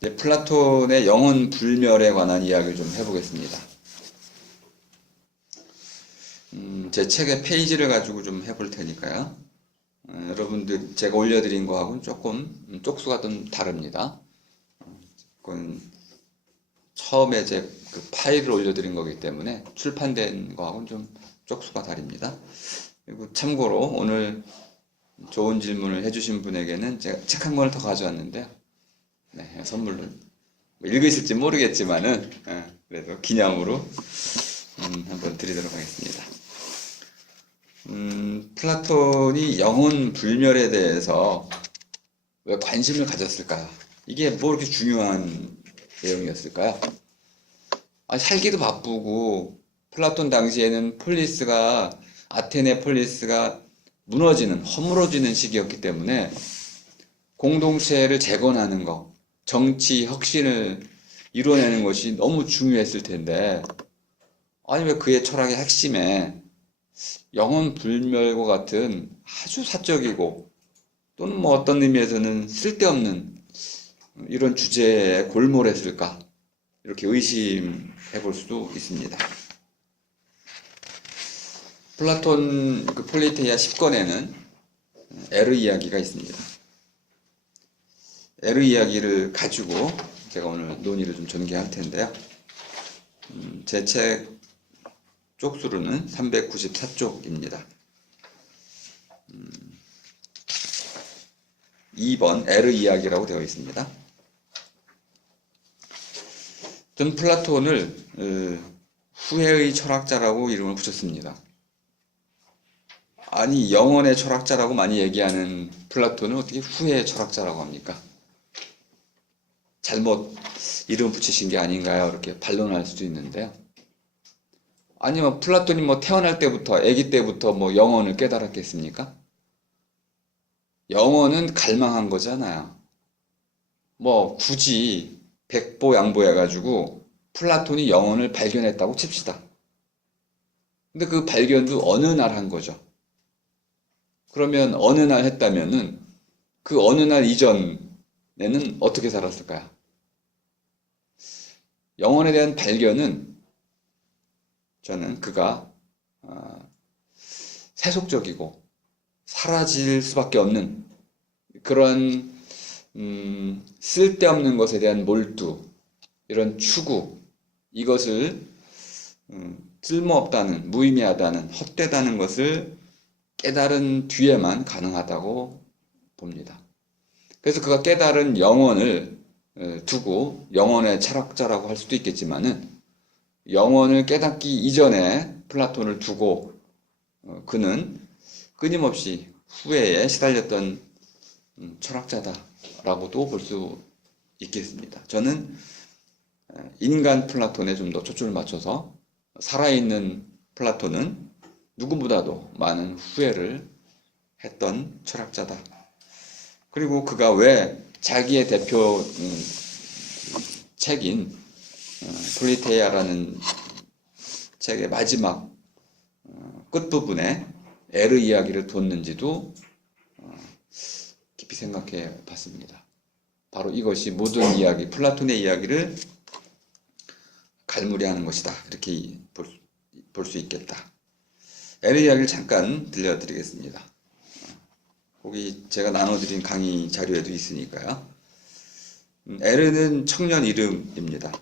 이제 플라톤의 영혼 불멸에 관한 이야기를 좀 해보겠습니다. 제 책의 페이지를 가지고 좀 해볼 테니까요. 여러분들 제가 올려드린 거하고는 조금 쪽수가 좀 다릅니다. 그건 처음에 제 그 파일을 올려드린 거기 때문에 출판된 거하고는 좀 쪽수가 다릅니다. 그리고 참고로 오늘 좋은 질문을 해주신 분에게는 제가 책 한 권을 더 가져왔는데요. 네, 선물로 읽으실지 모르겠지만은 그래도 기념으로 한번 드리도록 하겠습니다. 플라톤이 영혼 불멸에 대해서 왜 관심을 가졌을까요? 이게 뭐 이렇게 중요한 내용이었을까요? 살기도 바쁘고 플라톤 당시에는 아테네 폴리스가 무너지는, 허물어지는 시기였기 때문에 공동체를 재건하는 것, 정치 혁신을 이뤄내는 것이 너무 중요했을 텐데, 왜 그의 철학의 핵심에 영혼 불멸과 같은 아주 사적이고 또는 뭐 어떤 의미에서는 쓸데없는 이런 주제에 골몰했을까? 이렇게 의심해 볼 수도 있습니다. 플라톤 그 폴리테이아 10권에는 에르 이야기가 있습니다. 에르 이야기를 가지고 제가 오늘 논의를 좀 전개할 텐데요. 제 책 쪽수로는 394쪽입니다. 2번 에르 이야기라고 되어 있습니다. 전 플라톤을 후회의 철학자라고 이름을 붙였습니다. 영혼의 철학자라고 많이 얘기하는 플라톤을 어떻게 후회의 철학자라고 합니까? 잘못 이름 붙이신 게 아닌가요? 이렇게 반론할 수도 있는데요. 아니면 플라톤이 태어날 때부터, 아기 때부터 영혼을 깨달았겠습니까? 영혼은 갈망한 거잖아요. 굳이 백보양보해가지고 플라톤이 영혼을 발견했다고 칩시다. 근데 그 발견도 어느 날 한 거죠. 그러면 어느 날 했다면은 그 어느 날 이전에는 어떻게 살았을까요? 영혼에 대한 발견은 저는 그가 세속적이고 사라질 수밖에 없는 그런 쓸데없는 것에 대한 몰두, 이런 추구, 이것을 쓸모없다는, 무의미하다는, 헛되다는 것을 깨달은 뒤에만 가능하다고 봅니다. 그래서 그가 깨달은 영혼을 두고 영혼의 철학자라고 할 수도 있겠지만은, 영혼을 깨닫기 이전에 플라톤을 두고 그는 끊임없이 후회에 시달렸던 철학자다라고도 볼 수 있겠습니다. 저는 인간 플라톤에 좀 더 초점을 맞춰서 살아있는 플라톤은 누구보다도 많은 후회를 했던 철학자다. 그리고 그가 왜 자기의 대표 책인 폴리테이아라는 책의 마지막 끝부분에 에르 이야기를 뒀는지도 깊이 생각해 봤습니다. 바로 이것이 모든 이야기, 플라톤의 이야기를 갈무리하는 것이다. 이렇게 볼 수 있겠다. 에르 이야기를 잠깐 들려드리겠습니다. 거기 제가 나눠드린 강의 자료에도 있으니까요. 에르는 청년 이름입니다.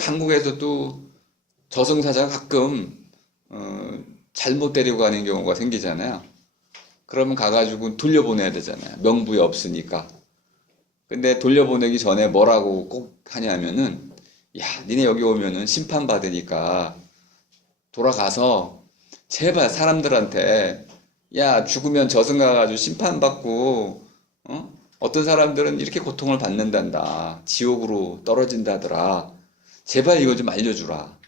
한국에서도 저승사자가 가끔 잘못 데리고 가는 경우가 생기잖아요. 그러면 가가지고 돌려보내야 되잖아요. 명부에 없으니까. 근데 돌려보내기 전에 뭐라고 꼭 하냐면은, 니네 여기 오면은 심판받으니까 돌아가서 제발 사람들한테 죽으면 저승 가가지고 심판받고 어떤 사람들은 이렇게 고통을 받는단다, 지옥으로 떨어진다더라, 제발 이거 좀 알려주라,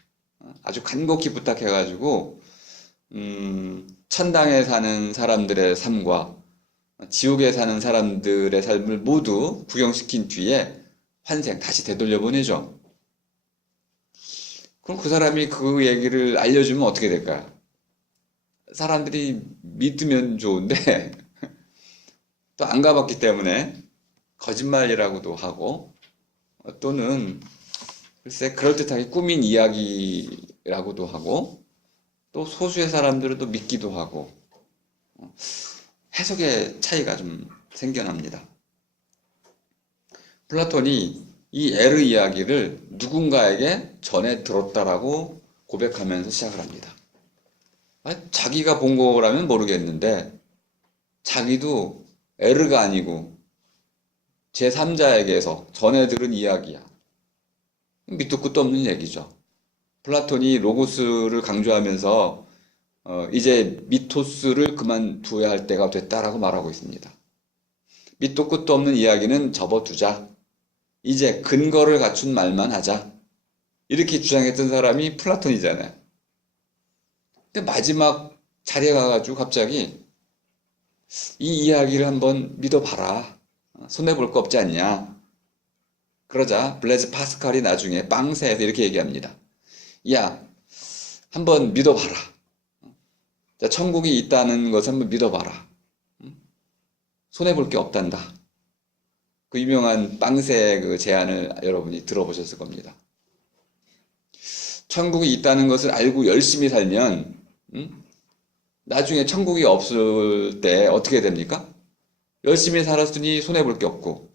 아주 간곡히 부탁해가지고 천당에 사는 사람들의 삶과 지옥에 사는 사람들의 삶을 모두 구경시킨 뒤에 환생 다시 되돌려 보내죠. 그럼 그 사람이 그 얘기를 알려주면 어떻게 될까요? 사람들이 믿으면 좋은데 또 안 가봤기 때문에 거짓말이라고도 하고, 또는 글쎄 그럴듯하게 꾸민 이야기라고도 하고, 또 소수의 사람들은 또 믿기도 하고, 해석의 차이가 좀 생겨납니다. 플라톤이 이 에르 이야기를 누군가에게 전해 들었다라고 고백하면서 시작을 합니다. 자기가 본 거라면 모르겠는데 자기도 에르가 아니고 제3자에게서 전해 들은 이야기야. 밑도 끝도 없는 얘기죠. 플라톤이 로고스를 강조하면서 이제 미토스를 그만둬야 할 때가 됐다라고 말하고 있습니다. 밑도 끝도 없는 이야기는 접어두자. 이제 근거를 갖춘 말만 하자. 이렇게 주장했던 사람이 플라톤이잖아요. 근데 마지막 자리에 가가지고 갑자기 이 이야기를 한번 믿어봐라. 손해볼 거 없지 않냐. 그러자 블레즈 파스칼이 나중에 빵세에서 이렇게 얘기합니다. 야, 한번 믿어봐라. 자, 천국이 있다는 것을 한번 믿어봐라. 손해볼 게 없단다. 그 유명한 빵세 그 제안을 여러분이 들어보셨을 겁니다. 천국이 있다는 것을 알고 열심히 살면 나중에 천국이 없을 때 어떻게 됩니까? 열심히 살았으니 손해볼 게 없고,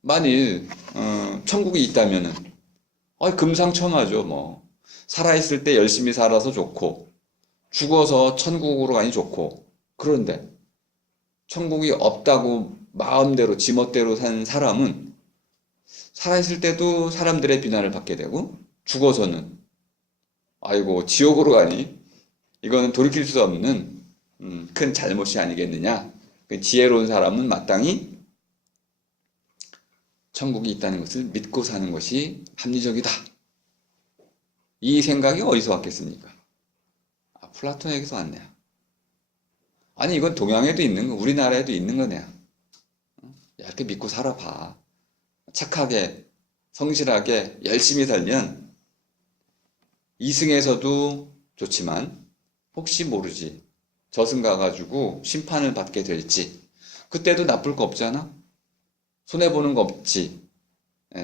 만일 천국이 있다면은 금상첨화죠. 뭐 살아있을 때 열심히 살아서 좋고 죽어서 천국으로 가니 좋고, 그런데 천국이 없다고 마음대로 지멋대로 산 사람은 살아있을 때도 사람들의 비난을 받게 되고 죽어서는 아이고 지옥으로 가니 이거는 돌이킬 수 없는 큰 잘못이 아니겠느냐. 지혜로운 사람은 마땅히 천국이 있다는 것을 믿고 사는 것이 합리적이다. 이 생각이 어디서 왔겠습니까? 플라톤에게서 왔네요. 아니 이건 동양에도 있는 거, 우리나라에도 있는 거네요. 이렇게 믿고 살아봐. 착하게 성실하게 열심히 살면 이승에서도 좋지만 혹시 모르지 저승 가가지고 심판을 받게 될지 그때도 나쁠 거 없잖아. 손해보는 거 없지.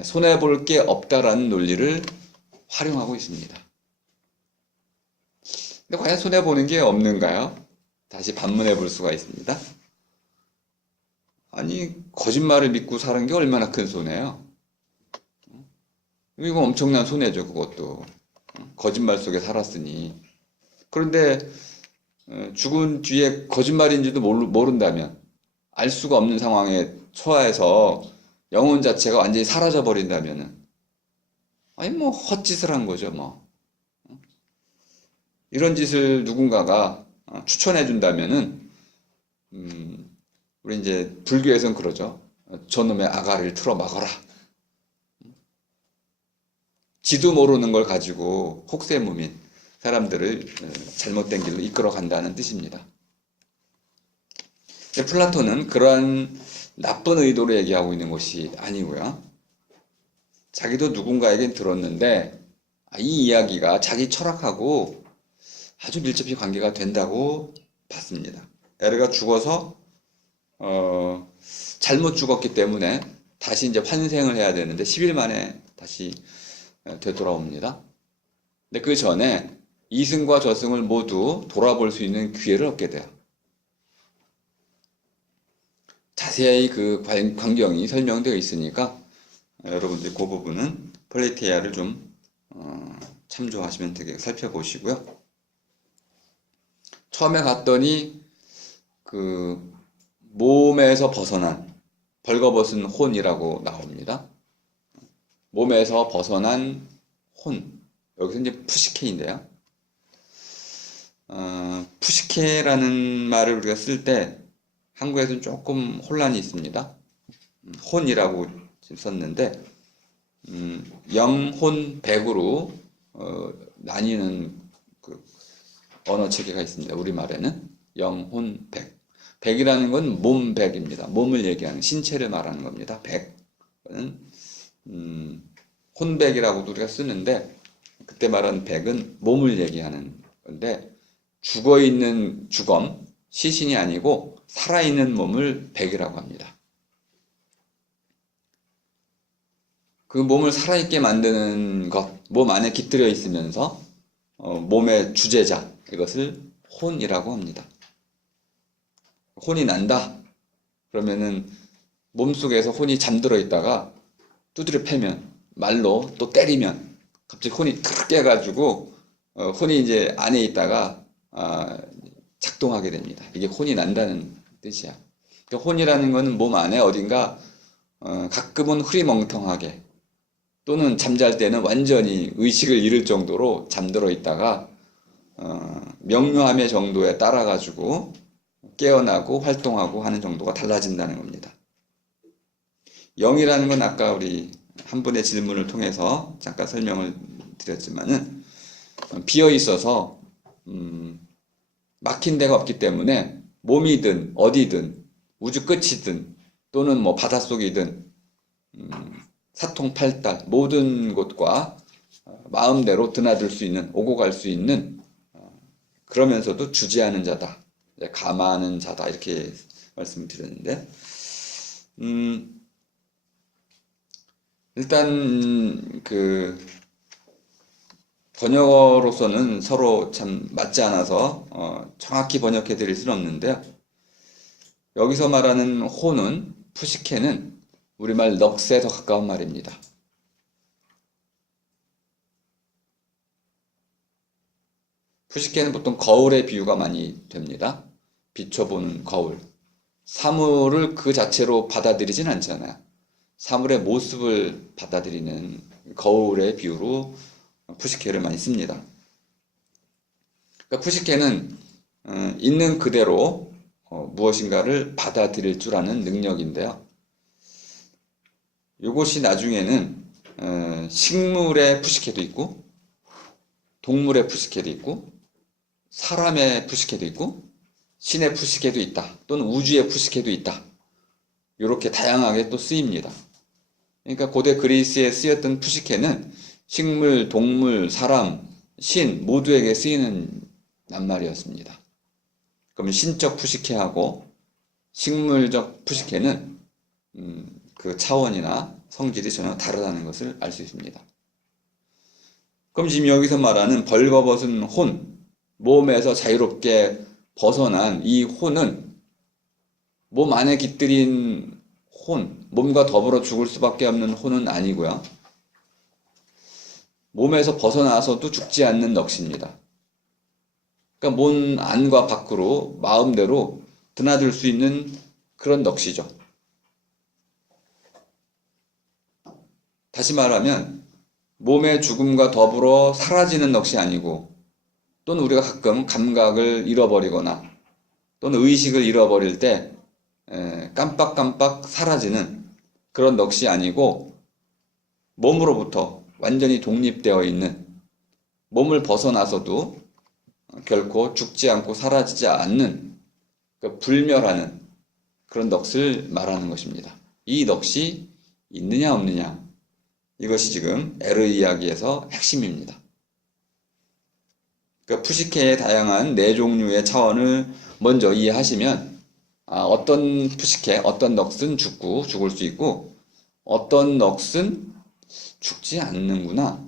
손해볼 게 없다라는 논리를 활용하고 있습니다. 근데 과연 손해보는 게 없는가요? 다시 반문해 볼 수가 있습니다. 아니 거짓말을 믿고 사는 게 얼마나 큰 손해예요. 이거 엄청난 손해죠. 그것도 거짓말 속에 살았으니. 그런데 죽은 뒤에 거짓말인지도 모른다면, 알 수가 없는 상황에 처해서 영혼 자체가 완전히 사라져 버린다면은 아니 뭐 헛짓을 한 거죠. 뭐 이런 짓을 누군가가 추천해 준다면은 우리 이제 불교에서는 그러죠. 저놈의 아가리를 틀어 막아라. 지도 모르는 걸 가지고 혹세무민 사람들을 잘못된 길로 이끌어 간다는 뜻입니다. 플라톤은 그러한 나쁜 의도로 얘기하고 있는 것이 아니고요. 자기도 누군가에겐 들었는데 이 이야기가 자기 철학하고 아주 밀접히 관계가 된다고 봤습니다. 에르가 죽어서 잘못 죽었기 때문에 다시 이제 환생을 해야 되는데 10일 만에 다시 되돌아옵니다. 근데 그 전에 이승과 저승을 모두 돌아볼 수 있는 기회를 얻게 돼요. 자세히 그 광경이 설명되어 있으니까 여러분들 그 부분은 플레이테이아를 좀 참조하시면 되게 살펴보시고요. 처음에 갔더니 그 몸에서 벗어난 벌거벗은 혼이라고 나옵니다. 몸에서 벗어난 혼. 여기서 이제 푸시케인데요. 푸시케라는 말을 우리가 쓸 때 한국에서는 조금 혼란이 있습니다. 혼이라고 썼는데 영혼 백으로 나뉘는 그 언어 체계가 있습니다. 우리말에는 영혼 백. 백이라는 건 몸백입니다. 몸을 얘기하는 신체를 말하는 겁니다. 백은 혼백이라고도 우리가 쓰는데 그때 말한 백은 몸을 얘기하는 건데 죽어있는 주검, 시신이 아니고 살아있는 몸을 백이라고 합니다. 그 몸을 살아있게 만드는 것, 몸 안에 깃들여 있으면서 몸의 주제자, 이것을 혼이라고 합니다. 혼이 난다. 그러면은 몸속에서 혼이 잠들어 있다가 두드려 패면, 말로 또 때리면 갑자기 혼이 탁 깨가지고 혼이 이제 안에 있다가 작동하게 됩니다. 이게 혼이 난다는 뜻이야. 그러니까 혼이라는 것은 몸 안에 어딘가 가끔은 흐리멍텅하게 또는 잠잘 때는 완전히 의식을 잃을 정도로 잠들어 있다가 명료함의 정도에 따라 가지고 깨어나고 활동하고 하는 정도가 달라진다는 겁니다. 영이라는 건 아까 우리 한 분의 질문을 통해서 잠깐 설명을 드렸지만은 비어 있어서 막힌 데가 없기 때문에 몸이든 어디든 우주 끝이든 또는 뭐 바닷속이든 사통팔달 모든 곳과 마음대로 드나들 수 있는 오고 갈 수 있는 그러면서도 주재하는 자다, 감화하는 자다 이렇게 말씀드렸는데 일단 그 번역어로서는 서로 참 맞지 않아서 정확히 번역해 드릴 수는 없는데요. 여기서 말하는 호는 푸시케는 우리말 넋에 더 가까운 말입니다. 푸시케는 보통 거울의 비유가 많이 됩니다. 비춰보는 거울. 사물을 그 자체로 받아들이진 않잖아요. 사물의 모습을 받아들이는 거울의 비유로 푸시케를 많이 씁니다. 그러니까 푸시케는 있는 그대로 무엇인가를 받아들일 줄 아는 능력인데요. 이것이 나중에는 식물의 푸시케도 있고 동물의 푸시케도 있고 사람의 푸시케도 있고 신의 푸시케도 있다. 또는 우주의 푸시케도 있다. 이렇게 다양하게 또 쓰입니다. 그러니까 고대 그리스에 쓰였던 푸시케는 식물, 동물, 사람, 신 모두에게 쓰이는 낱말이었습니다. 그러면 신적 푸시케하고 식물적 푸시케는 그 차원이나 성질이 전혀 다르다는 것을 알 수 있습니다. 그럼 지금 여기서 말하는 벌거벗은 혼, 몸에서 자유롭게 벗어난 이 혼은 몸 안에 깃들인 혼, 몸과 더불어 죽을 수밖에 없는 혼은 아니고요. 몸에서 벗어나서도 죽지 않는 넋입니다. 그러니까 몸 안과 밖으로 마음대로 드나들 수 있는 그런 넋이죠. 다시 말하면 몸의 죽음과 더불어 사라지는 넋이 아니고 또는 우리가 가끔 감각을 잃어버리거나 또는 의식을 잃어버릴 때 깜빡깜빡 사라지는 그런 넋이 아니고 몸으로부터 완전히 독립되어 있는 몸을 벗어나서도 결코 죽지 않고 사라지지 않는 불멸하는 그런 넋을 말하는 것입니다. 이 넋이 있느냐 없느냐 이것이 지금 에르 이야기에서 핵심입니다. 그러니까 푸시케의 다양한 네 종류의 차원을 먼저 이해하시면 어떤 푸시케, 어떤 넋은 죽고 죽을 수 있고 어떤 넋은 죽지 않는구나.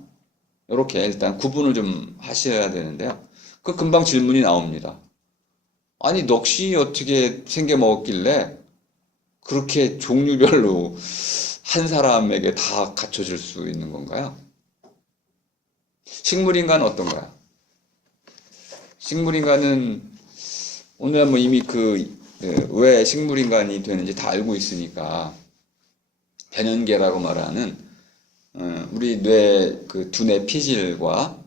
이렇게 일단 구분을 좀 하셔야 되는데요. 그 금방 질문이 나옵니다. 아니 넋이 어떻게 생겨 먹었길래 그렇게 종류별로 한 사람에게 다 갖춰질 수 있는 건가요? 식물인간은 어떤가요? 식물인간은 오늘 뭐 이미 왜 식물인간이 되는지 다 알고 있으니까 변연계라고 말하는 우리 뇌 그 두뇌 피질과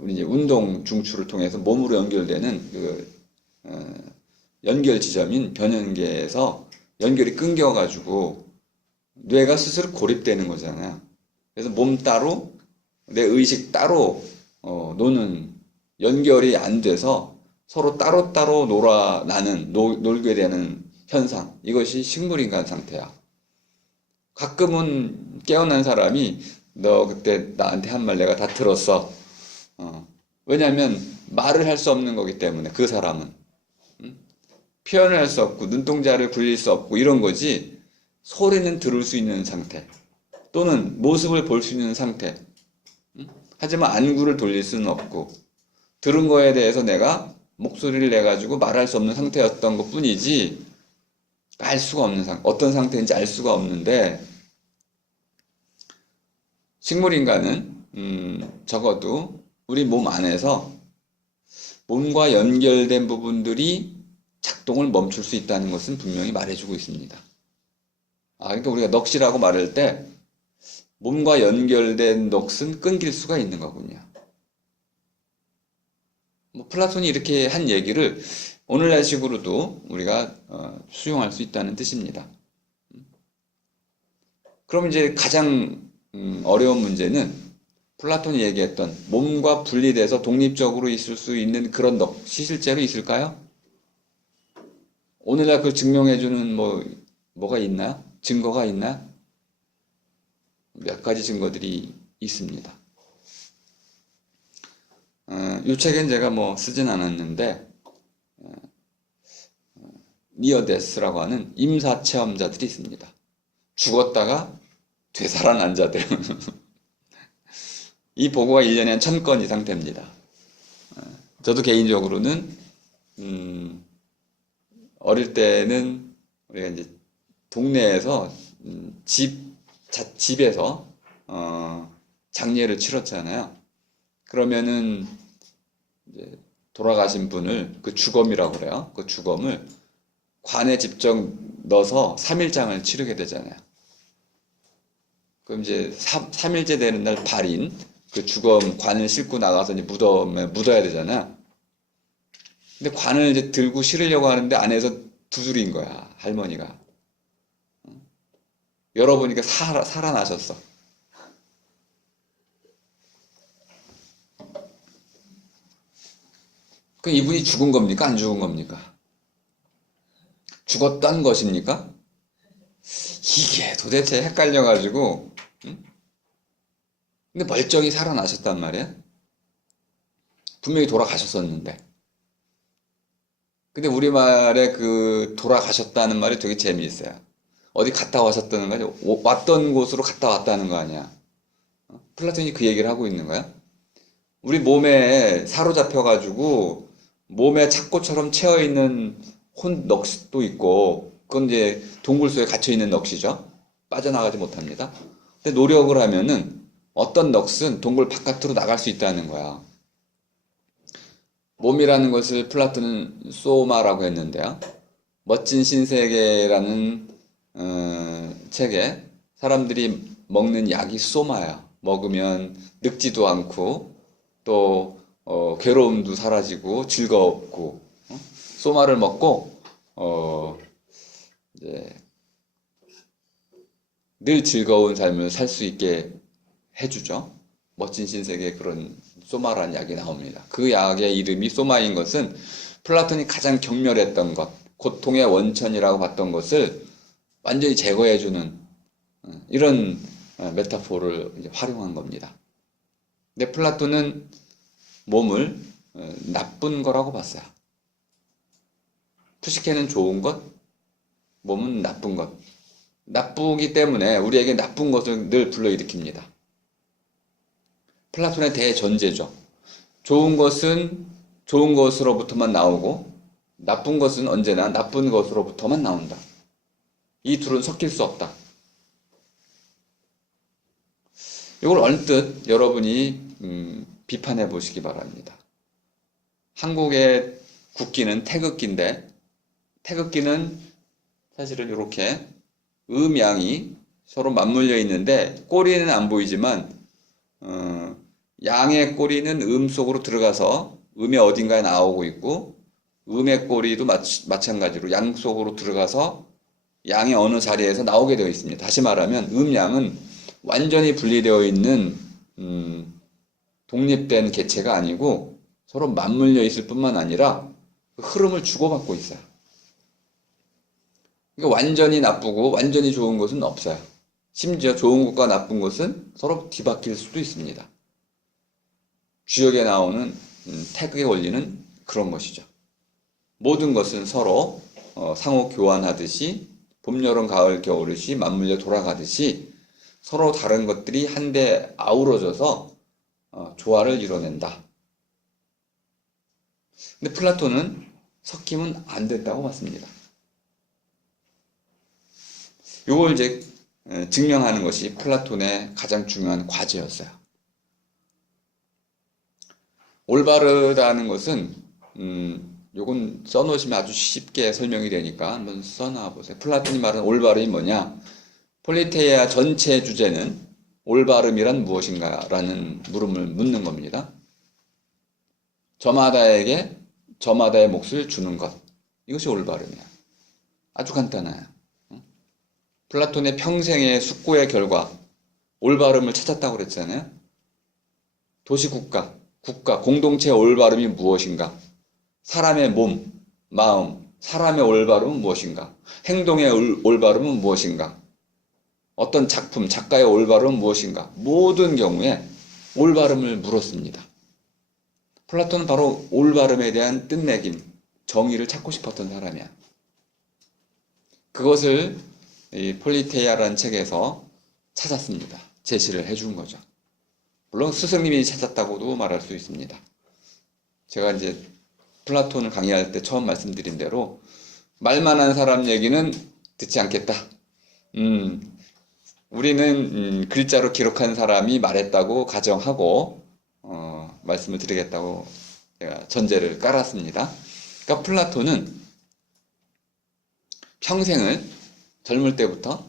우리 이제 운동 중추를 통해서 몸으로 연결되는 연결 지점인 변연계에서 연결이 끊겨가지고 뇌가 스스로 고립되는 거잖아요. 그래서 몸 따로 내 의식 따로 노는 연결이 안 돼서 서로 따로따로 놀게 되는 현상. 이것이 식물인간 상태야. 가끔은 깨어난 사람이 너 그때 나한테 한 말 내가 다 들었어. 왜냐하면 말을 할 수 없는 거기 때문에 그 사람은. 표현할 수 없고 눈동자를 굴릴 수 없고 이런 거지 소리는 들을 수 있는 상태 또는 모습을 볼 수 있는 상태. 하지만 안구를 돌릴 수는 없고 들은 거에 대해서 내가 목소리를 내가지고 말할 수 없는 상태였던 것 뿐이지 알 수가 없는 상태, 어떤 상태인지 알 수가 없는데 식물인간은 적어도 우리 몸 안에서 몸과 연결된 부분들이 작동을 멈출 수 있다는 것은 분명히 말해주고 있습니다. 그러니까 우리가 넋이라고 말할 때 몸과 연결된 넋은 끊길 수가 있는 거군요. 플라톤이 이렇게 한 얘기를 오늘날식으로도 우리가 수용할 수 있다는 뜻입니다. 그럼 이제 가장 어려운 문제는 플라톤이 얘기했던 몸과 분리돼서 독립적으로 있을 수 있는 그런 넋이 실제로 있을까요? 오늘날 그걸 증명해주는 뭐가 있나? 증거가 있나? 몇 가지 증거들이 있습니다. 이 책은 제가 쓰진 않았는데 니어데스라고 하는 임사체험자들이 있습니다. 죽었다가 되살아난 자들. 이 보고가 1년에 한 1000건 이상 됩니다. 저도 개인적으로는 어릴 때는 우리가 이제 동네에서 집에서 장례를 치렀잖아요. 그러면은 이제 돌아가신 분을 그 주검이라고 그래요. 그 주검을 관에 직접 넣어서 3일장을 치르게 되잖아요. 그럼 이제 3일째 되는 날 발인 그 주검 관을 싣고 나가서 이제 무덤에 묻어야 되잖아. 근데 관을 이제 들고 실으려고 하는데 안에서 두드린 거야, 할머니가. 열어보니까 살아나셨어. 그럼 이분이 죽은 겁니까? 안 죽은 겁니까? 죽었다는 것입니까? 이게 도대체 헷갈려가지고, 응? 근데 멀쩡히 살아나셨단 말이야? 분명히 돌아가셨었는데. 근데 우리말에 그 돌아가셨다는 말이 되게 재미있어요. 어디 갔다 와셨다는 거 아니야? 왔던 곳으로 갔다 왔다는 거 아니야? 플라톤이 그 얘기를 하고 있는 거야? 우리 몸에 사로잡혀가지고 몸에 착고처럼 채어있는 넋도 있고 그건 이제 동굴 속에 갇혀있는 넋이죠. 빠져나가지 못합니다. 근데 노력을 하면은 어떤 넋은 동굴 바깥으로 나갈 수 있다는 거야. 몸이라는 것을 플라톤은 소마라고 했는데요. 멋진 신세계라는 책에 사람들이 먹는 약이 소마야. 먹으면 늙지도 않고 또 괴로움도 사라지고 즐겁고 소마를 먹고 이제 늘 즐거운 삶을 살 수 있게 해주죠. 멋진 신세계에 그런 소마라는 약이 나옵니다. 그 약의 이름이 소마인 것은 플라톤이 가장 경멸했던 것, 고통의 원천이라고 봤던 것을 완전히 제거해주는 이런 메타포를 이제 활용한 겁니다. 근데 플라톤은 몸을 나쁜 거라고 봤어요. 푸시케는 좋은 것, 몸은 나쁜 것. 나쁘기 때문에 우리에게 나쁜 것을 늘 불러일으킵니다. 플라톤의 대전제죠. 좋은 것은 좋은 것으로부터만 나오고 나쁜 것은 언제나 나쁜 것으로부터만 나온다. 이 둘은 섞일 수 없다. 이걸 언뜻 여러분이 비판해 보시기 바랍니다. 한국의 국기는 태극기인데 태극기는 사실은 이렇게 음양이 서로 맞물려 있는데 꼬리는 안 보이지만 양의 꼬리는 음 속으로 들어가서 음의 어딘가에 나오고 있고 음의 꼬리도 마찬가지로 양 속으로 들어가서 양의 어느 자리에서 나오게 되어 있습니다. 다시 말하면 음양은 완전히 분리되어 있는 독립된 개체가 아니고 서로 맞물려 있을 뿐만 아니라 흐름을 주고받고 있어요. 그러니까 완전히 나쁘고 완전히 좋은 것은 없어요. 심지어 좋은 것과 나쁜 것은 서로 뒤바뀔 수도 있습니다. 주역에 나오는 태극의 원리는 그런 것이죠. 모든 것은 서로 상호 교환하듯이 봄, 여름, 가을, 겨울이 맞물려 돌아가듯이 서로 다른 것들이 한데 아우러져서 조화를 이뤄낸다. 근데 플라톤은 섞이면 안 된다고 봤습니다. 이걸 이제 증명하는 것이 플라톤의 가장 중요한 과제였어요. 올바르다는 것은 요건 써놓으시면 아주 쉽게 설명이 되니까 한번 써놔 보세요. 플라톤이 말하는 올바름이 뭐냐? 폴리테이아 전체 주제는 올바름이란 무엇인가? 라는 물음을 묻는 겁니다. 저마다에게 저마다의 몫을 주는 것. 이것이 올바름이야. 아주 간단해요. 플라톤의 평생의 숙고의 결과 올바름을 찾았다고 그랬잖아요. 도시국가, 국가, 공동체의 올바름이 무엇인가? 사람의 몸, 마음, 사람의 올바름은 무엇인가? 행동의 올바름은 무엇인가? 어떤 작품, 작가의 올바름은 무엇인가? 모든 경우에 올바름을 물었습니다. 플라톤은 바로 올바름에 대한 뜻매김, 정의를 찾고 싶었던 사람이야. 그것을 이 폴리테이아라는 책에서 찾았습니다. 제시를 해준 거죠. 물론 스승님이 찾았다고도 말할 수 있습니다. 제가 이제 플라톤을 강의할 때 처음 말씀드린 대로 말만 한 사람 얘기는 듣지 않겠다. 우리는 글자로 기록한 사람이 말했다고 가정하고 말씀을 드리겠다고 제가 전제를 깔았습니다. 그러니까 플라톤은 평생을 젊을 때부터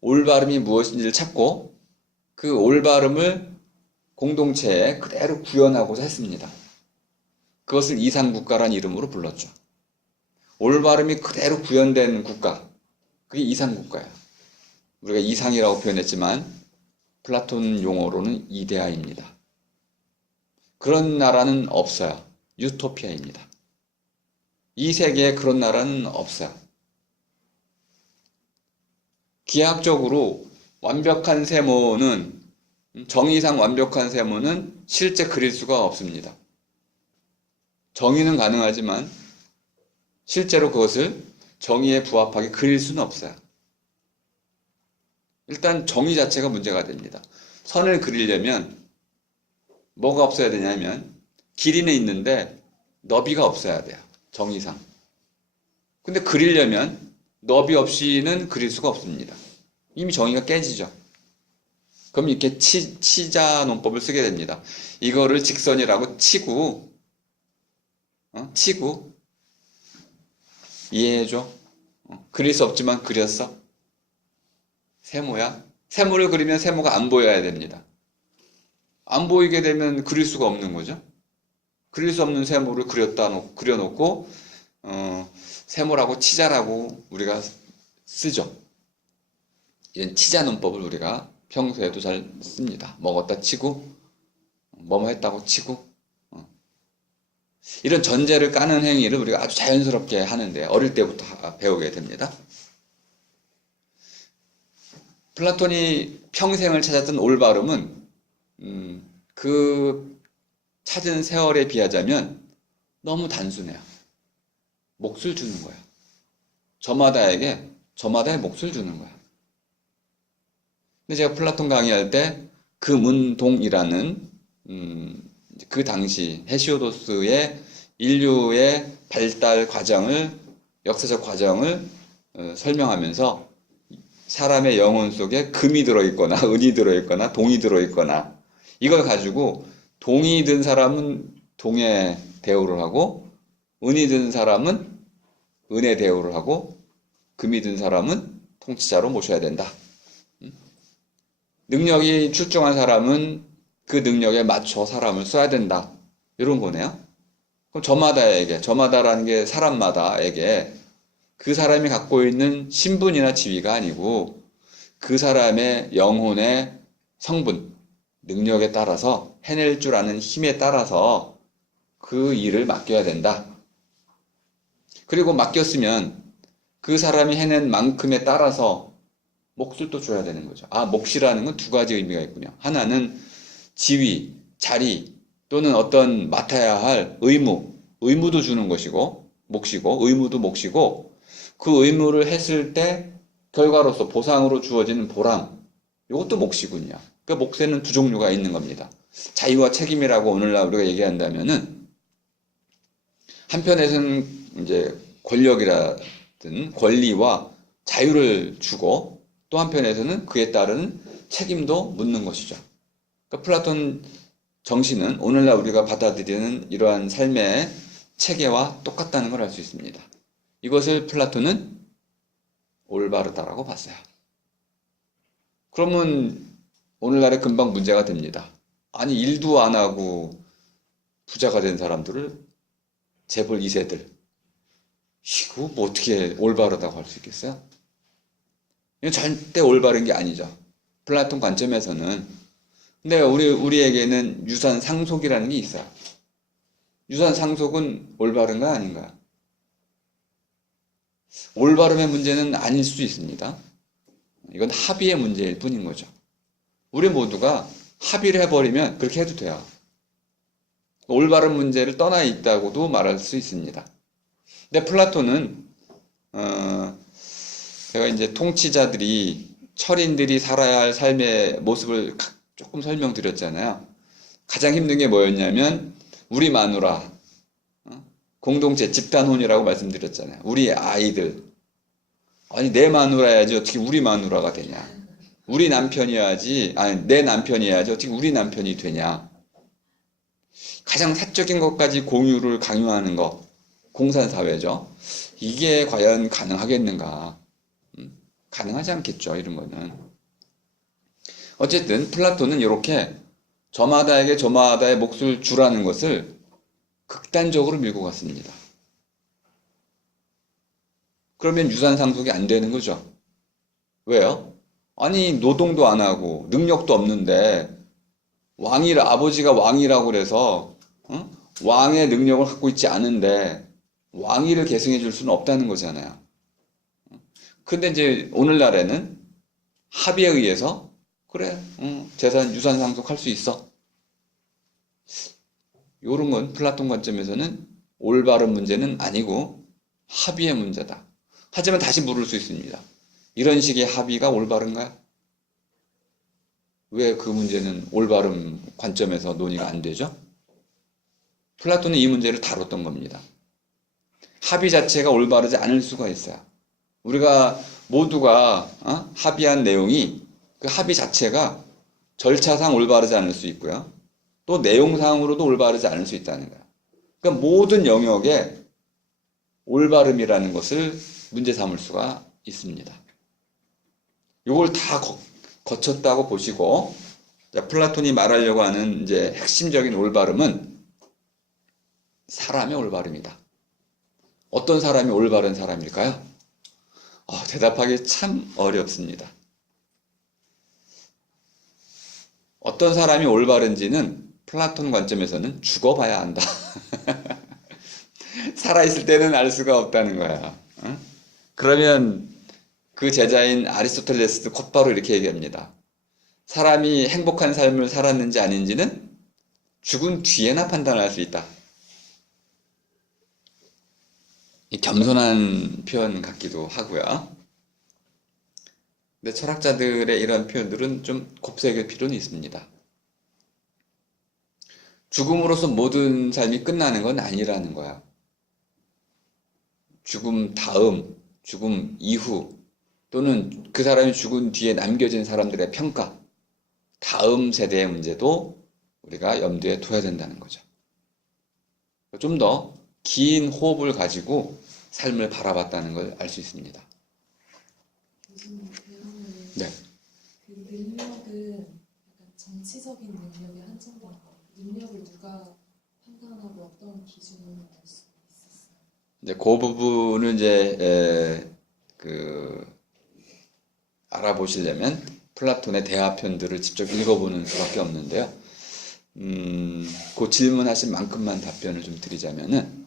올바름이 무엇인지를 찾고 그 올바름을 공동체에 그대로 구현하고자 했습니다. 그것을 이상국가란 이름으로 불렀죠. 올바름이 그대로 구현된 국가, 그게 이상국가예요. 우리가 이상이라고 표현했지만 플라톤 용어로는 이데아입니다. 그런 나라는 없어요. 유토피아입니다. 이 세계에 그런 나라는 없어요. 기하학적으로 완벽한 세모는, 정의상 완벽한 세모는 실제 그릴 수가 없습니다. 정의는 가능하지만 실제로 그것을 정의에 부합하게 그릴 수는 없어요. 일단 정의 자체가 문제가 됩니다. 선을 그리려면 뭐가 없어야 되냐면 길이는 있는데 너비가 없어야 돼요. 정의상. 근데 그리려면 너비 없이는 그릴 수가 없습니다. 이미 정의가 깨지죠. 그럼 이렇게 치자 논법을 쓰게 됩니다. 이거를 직선이라고 치고 이해해줘. 그릴 수 없지만 그렸어. 세모야. 세모를 그리면 세모가 안 보여야 됩니다. 안 보이게 되면 그릴 수가 없는 거죠. 그릴 수 없는 세모를 그려놓고 세모라고 치자라고 우리가 쓰죠. 이런 치자 논법을 우리가 평소에도 잘 씁니다. 먹었다 치고 뭐뭐 했다고 치고 이런 전제를 까는 행위를 우리가 아주 자연스럽게 하는데 어릴 때부터 배우게 됩니다. 플라톤이 평생을 찾았던 올바름은 그 찾은 세월에 비하자면 너무 단순해요. 몫을 주는 거예요. 저마다에게 저마다의 몫을 주는 거예요. 근데 제가 플라톤 강의할 때 금은동이라는 그 당시 헤시오도스의 인류의 발달 과정을, 역사적 과정을 설명하면서 사람의 영혼 속에 금이 들어있거나 은이 들어있거나 동이 들어있거나 이걸 가지고 동이 든 사람은 동에 대우를 하고 은이 든 사람은 은에 대우를 하고 금이 든 사람은 통치자로 모셔야 된다. 능력이 출중한 사람은 그 능력에 맞춰 사람을 써야 된다. 이런 거네요. 그럼 저마다라는 게 사람마다에게 그 사람이 갖고 있는 신분이나 지위가 아니고 그 사람의 영혼의 성분, 능력에 따라서 해낼 줄 아는 힘에 따라서 그 일을 맡겨야 된다. 그리고 맡겼으면 그 사람이 해낸 만큼에 따라서 몫을 또 줘야 되는 거죠. 몫이라는 건 두 가지 의미가 있군요. 하나는 지위, 자리 또는 어떤 맡아야 할 의무도 주는 것이고 몫이고 의무도 몫이고 그 의무를 했을 때 결과로서 보상으로 주어지는 보람, 이것도 몫이군요. 그 몫에는 두 종류가 있는 겁니다. 자유와 책임이라고 오늘날 우리가 얘기한다면은 한편에서는 이제 권력이라든 권리와 자유를 주고 또 한편에서는 그에 따른 책임도 묻는 것이죠. 그러니까 플라톤 정신은 오늘날 우리가 받아들이는 이러한 삶의 체계와 똑같다는 걸 알 수 있습니다. 이것을 플라톤은 올바르다라고 봤어요. 그러면 오늘날에 금방 문제가 됩니다. 아니 일도 안 하고 부자가 된 사람들을 재벌 2세들 이거 뭐 어떻게 올바르다고 할 수 있겠어요? 이건 절대 올바른 게 아니죠. 플라톤 관점에서는. 근데 우리에게는 유산 상속이라는 게 있어요. 유산 상속은 올바른가 아닌가? 올바름의 문제는 아닐 수 있습니다. 이건 합의의 문제일 뿐인 거죠. 우리 모두가 합의를 해버리면 그렇게 해도 돼요. 올바른 문제를 떠나 있다고도 말할 수 있습니다. 근데 플라톤은 제가 이제 통치자들이 철인들이 살아야 할 삶의 모습을 조금 설명드렸잖아요. 가장 힘든 게 뭐였냐면 우리 마누라, 공동체 집단혼이라고 말씀드렸잖아요. 우리 아이들. 아니 내 마누라야지 어떻게 우리 마누라가 되냐. 우리 남편이어야지, 아니 내 남편이어야지 어떻게 우리 남편이 되냐. 가장 사적인 것까지 공유를 강요하는 것, 공산사회죠. 이게 과연 가능하겠는가? 가능하지 않겠죠, 이런 거는. 어쨌든 플라톤은 이렇게 저마다에게 저마다의 몫을 주라는 것을 극단적으로 밀고 갔습니다. 그러면 유산 상속이 안 되는 거죠. 왜요? 아니 노동도 안 하고 능력도 없는데 아버지가 왕이라고 그래서 왕의 능력을 갖고 있지 않은데 왕위를 계승해 줄 수는 없다는 거잖아요. 근데 이제 오늘날에는 합의에 의해서 그래, 재산 유산 상속할 수 있어. 이런 건 플라톤 관점에서는 올바른 문제는 아니고 합의의 문제다. 하지만 다시 물을 수 있습니다. 이런 식의 합의가 올바른가요? 왜 그 문제는 올바른 관점에서 논의가 안 되죠? 플라톤은 이 문제를 다뤘던 겁니다. 합의 자체가 올바르지 않을 수가 있어요. 우리가 모두가 합의한 내용이 그 합의 자체가 절차상 올바르지 않을 수 있고요. 또 내용상으로도 올바르지 않을 수 있다는 거예요. 그러니까 모든 영역에 올바름이라는 것을 문제 삼을 수가 있습니다. 이걸 다 거쳤다고 보시고 플라톤이 말하려고 하는 이제 핵심적인 올바름은 사람의 올바름이다. 어떤 사람이 올바른 사람일까요? 대답하기 참 어렵습니다. 어떤 사람이 올바른지는 플라톤 관점에서는 죽어봐야 한다. 살아있을 때는 알 수가 없다는 거야. 그러면 그 제자인 아리스토텔레스도 곧바로 이렇게 얘기합니다. 사람이 행복한 삶을 살았는지 아닌지는 죽은 뒤에나 판단할 수 있다. 겸손한 표현 같기도 하고요. 근데 철학자들의 이런 표현들은 좀 곱새길 필요는 있습니다. 죽음으로써 모든 삶이 끝나는 건 아니라는 거야. 죽음 다음, 죽음 이후, 또는 그 사람이 죽은 뒤에 남겨진 사람들의 평가, 다음 세대의 문제도 우리가 염두에 둬야 된다는 거죠. 좀 더 긴 호흡을 가지고 삶을 바라봤다는 걸 알 수 있습니다. 네. 그 능력은 약간 정치적인 능력에 한정된 거. 능력을 누가 판단하고 어떤 기준으로 알 수 있었어요? 이제 그 부분을 이제 알아보시려면 플라톤의 대화편들을 직접 읽어보는 수밖에 없는데요. 그 질문하신 만큼만 답변을 좀 드리자면은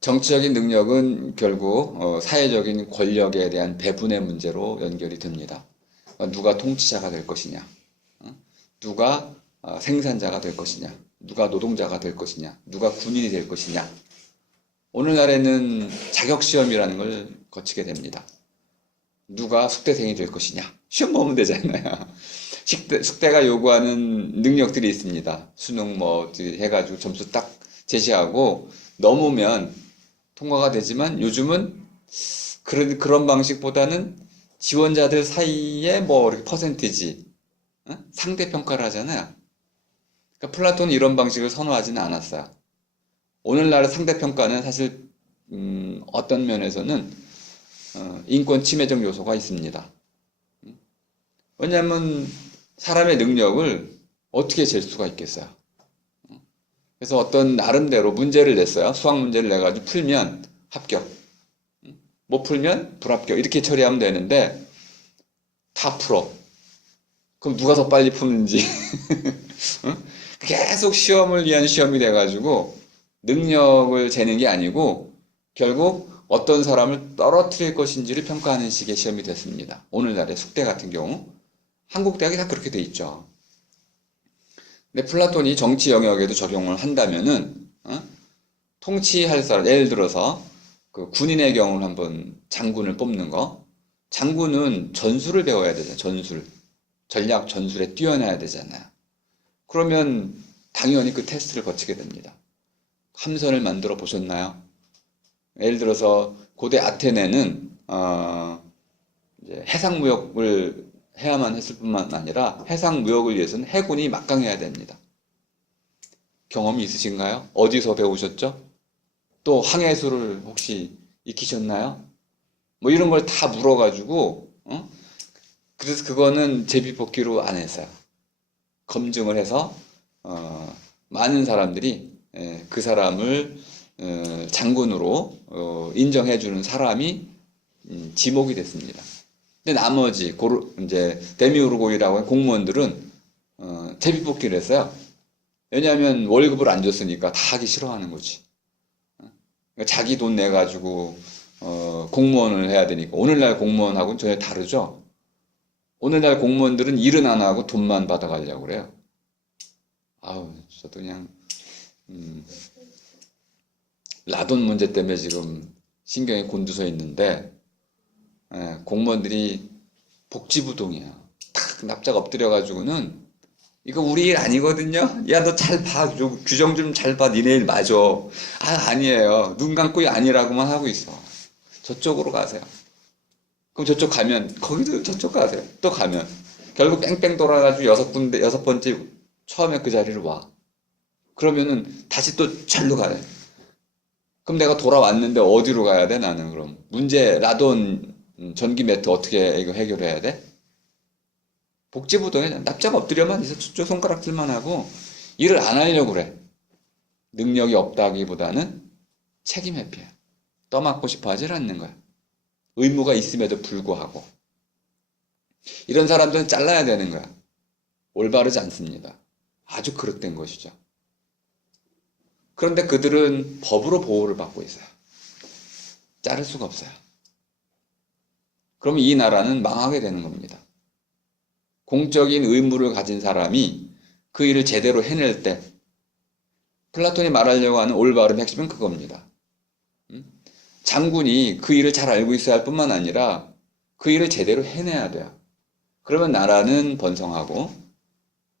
정치적인 능력은 결국 사회적인 권력에 대한 배분의 문제로 연결이 됩니다. 누가 통치자가 될 것이냐, 누가 생산자가 될 것이냐, 누가 노동자가 될 것이냐, 누가 군인이 될 것이냐. 오늘날에는 자격시험이라는 걸 거치게 됩니다. 누가 숙대생이 될 것이냐. 시험 보면 되잖아요. 숙대가 요구하는 능력들이 있습니다. 수능 뭐 해가지고 점수 딱 제시하고 넘으면 통과가 되지만 요즘은 그런 방식보다는 지원자들 사이에 뭐 이렇게 퍼센티지, 상대평가를 하잖아요. 그러니까 플라톤은 이런 방식을 선호하지는 않았어요. 오늘날의 상대평가는 사실 어떤 면에서는 인권 침해적 요소가 있습니다. 왜냐하면 사람의 능력을 어떻게 잴 수가 있겠어요. 그래서 어떤 나름대로 문제를 냈어요. 수학 문제를 내가지고 풀면 합격, 못 풀면 불합격 이렇게 처리하면 되는데 다 풀어. 그럼 누가 더 빨리 푸는지 계속 시험을 위한 시험이 돼가지고 능력을 재는 게 아니고 결국 어떤 사람을 떨어뜨릴 것인지를 평가하는 식의 시험이 됐습니다. 오늘날의 숙대 같은 경우 한국 대학이 다 그렇게 돼 있죠. 근데 플라톤이 정치 영역에도 적용을 한다면은 통치할 사람, 예를 들어서 그 군인의 경우를 한번 장군을 뽑는 거. 장군은 전술을 배워야 되잖아요. 전술. 전략 전술에 뛰어나야 되잖아요. 그러면 당연히 그 테스트를 거치게 됩니다. 함선을 만들어 보셨나요? 예를 들어서 고대 아테네는 이제 해상무역을 해야만 했을 뿐만 아니라 해상무역을 위해서는 해군이 막강해야 됩니다. 경험이 있으신가요? 어디서 배우셨죠? 또 항해술을 혹시 익히셨나요? 뭐 이런 걸 다 물어가지고 그래서 그거는 제비뽑기로 안 했어요. 검증을 해서 많은 사람들이 그 사람을 장군으로 인정해주는 사람이 지목이 됐습니다. 근데 나머지 이제 데미우르고이라고 하는 공무원들은 제비뽑기를 했어요. 왜냐하면 월급을 안 줬으니까 다 하기 싫어하는 거지. 그러니까 자기 돈 내 가지고 공무원을 해야 되니까. 오늘날 공무원하고는 전혀 다르죠. 오늘날 공무원들은 일은 안 하고 돈만 받아가려고 그래요. 아우, 저도 그냥 라돈 문제 때문에 지금 신경이 곤두서 있는데 공무원들이 복지부동이야. 탁 납작 엎드려가지고는 이거 우리 일 아니거든요. 야, 너 잘 봐. 규정 좀 잘 봐. 니네 일 맞아. 아니에요. 눈 감고 아니라고만 하고 있어. 저쪽으로 가세요. 그럼 저쪽 가면 거기도 저쪽 가세요. 또 가면 결국 뺑뺑 돌아가지고 여섯 번째 처음에 그 자리를 와. 그러면은 다시 또 절로 가요. 그럼 내가 돌아왔는데 어디로 가야 돼? 나는 그럼 문제 라돈 전기 매트 어떻게 이거 해결해야 돼? 복지부도에 납작 엎드려만 있어. 저쪽 손가락질만 하고 일을 안 하려고 그래. 능력이 없다기보다는 책임 회피야. 떠맡고 싶어 하질 않는 거야. 의무가 있음에도 불구하고. 이런 사람들은 잘라야 되는 거야. 올바르지 않습니다. 아주 그릇된 것이죠. 그런데 그들은 법으로 보호를 받고 있어요. 자를 수가 없어요. 그럼 이 나라는 망하게 되는 겁니다. 공적인 의무를 가진 사람이 그 일을 제대로 해낼 때 플라톤이 말하려고 하는 올바른 핵심은 그겁니다. 장군이 그 일을 잘 알고 있어야 할 뿐만 아니라 그 일을 제대로 해내야 돼요. 그러면 나라는 번성하고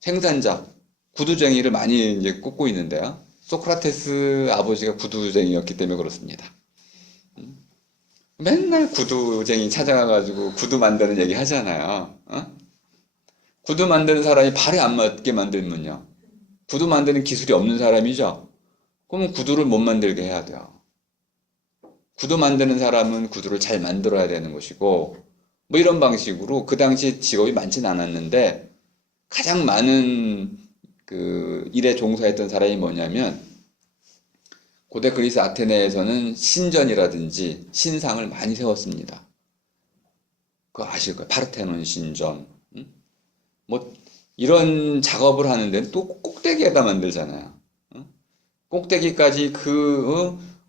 생산자, 구두쟁이를 많이 이제 꼽고 있는데요. 소크라테스 아버지가 구두쟁이였기 때문에 그렇습니다. 맨날 구두쟁이 찾아가가지고 구두 만드는 얘기 하잖아요. 구두 만드는 사람이 발에 안 맞게 만들면요. 구두 만드는 기술이 없는 사람이죠. 그러면 구두를 못 만들게 해야 돼요. 구두 만드는 사람은 구두를 잘 만들어야 되는 것이고, 뭐 이런 방식으로 그 당시 직업이 많지는 않았는데, 가장 많은 그 일에 종사했던 사람이 뭐냐면, 고대 그리스 아테네에서는 신전이라든지 신상을 많이 세웠습니다. 그거 아실 거예요. 파르테논 신전. 뭐 이런 작업을 하는데 또 꼭대기에다 만들잖아요. 꼭대기까지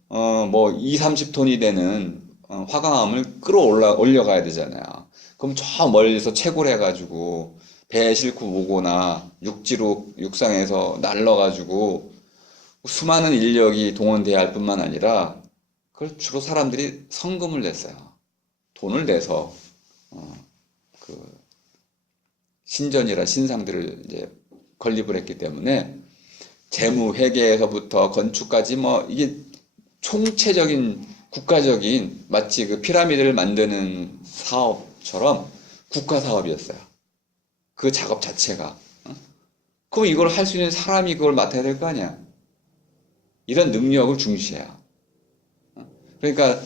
뭐 2, 30톤이 되는 화강암을 올려가야 되잖아요. 그럼 저 멀리서 채굴 해가지고 배에 싣고 오거나 육지로 육상에서 날라가지고 수많은 인력이 동원돼야 할 뿐만 아니라 그걸 주로 사람들이 성금을 냈어요. 돈을 내서 그 신전이라 신상들을 이제 건립을 했기 때문에 재무 회계에서부터 건축까지 뭐 이게 총체적인 국가적인 마치 그 피라미드를 만드는 사업처럼 국가 사업이었어요. 그 작업 자체가. 그럼 이걸 할 수 있는 사람이 그걸 맡아야 될 거 아니야. 이런 능력을 중시해요. 그러니까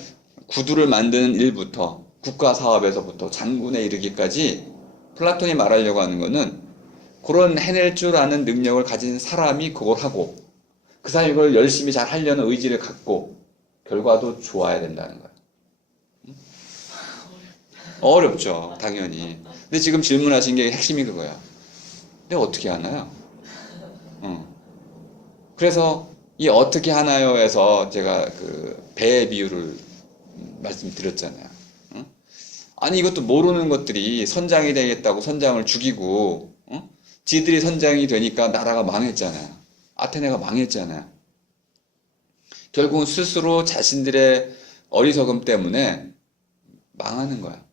구두를 만드는 일부터 국가 사업에서부터 장군에 이르기까지 플라톤이 말하려고 하는 거는 그런 해낼 줄 아는 능력을 가진 사람이 그걸 하고 그 사람이 그걸 열심히 잘 하려는 의지를 갖고 결과도 좋아야 된다는 거예요. 어렵죠, 당연히. 근데 지금 질문하신 게 핵심이 그거야. 근데 어떻게 하나요? 그래서 이 어떻게 하나요에서 제가 그 배의 비유를 말씀드렸잖아요. 아니 이것도 모르는 것들이 선장이 되겠다고 선장을 죽이고 지들이 선장이 되니까 나라가 망했잖아요. 아테네가 망했잖아요. 결국은 스스로 자신들의 어리석음 때문에 망하는 거야.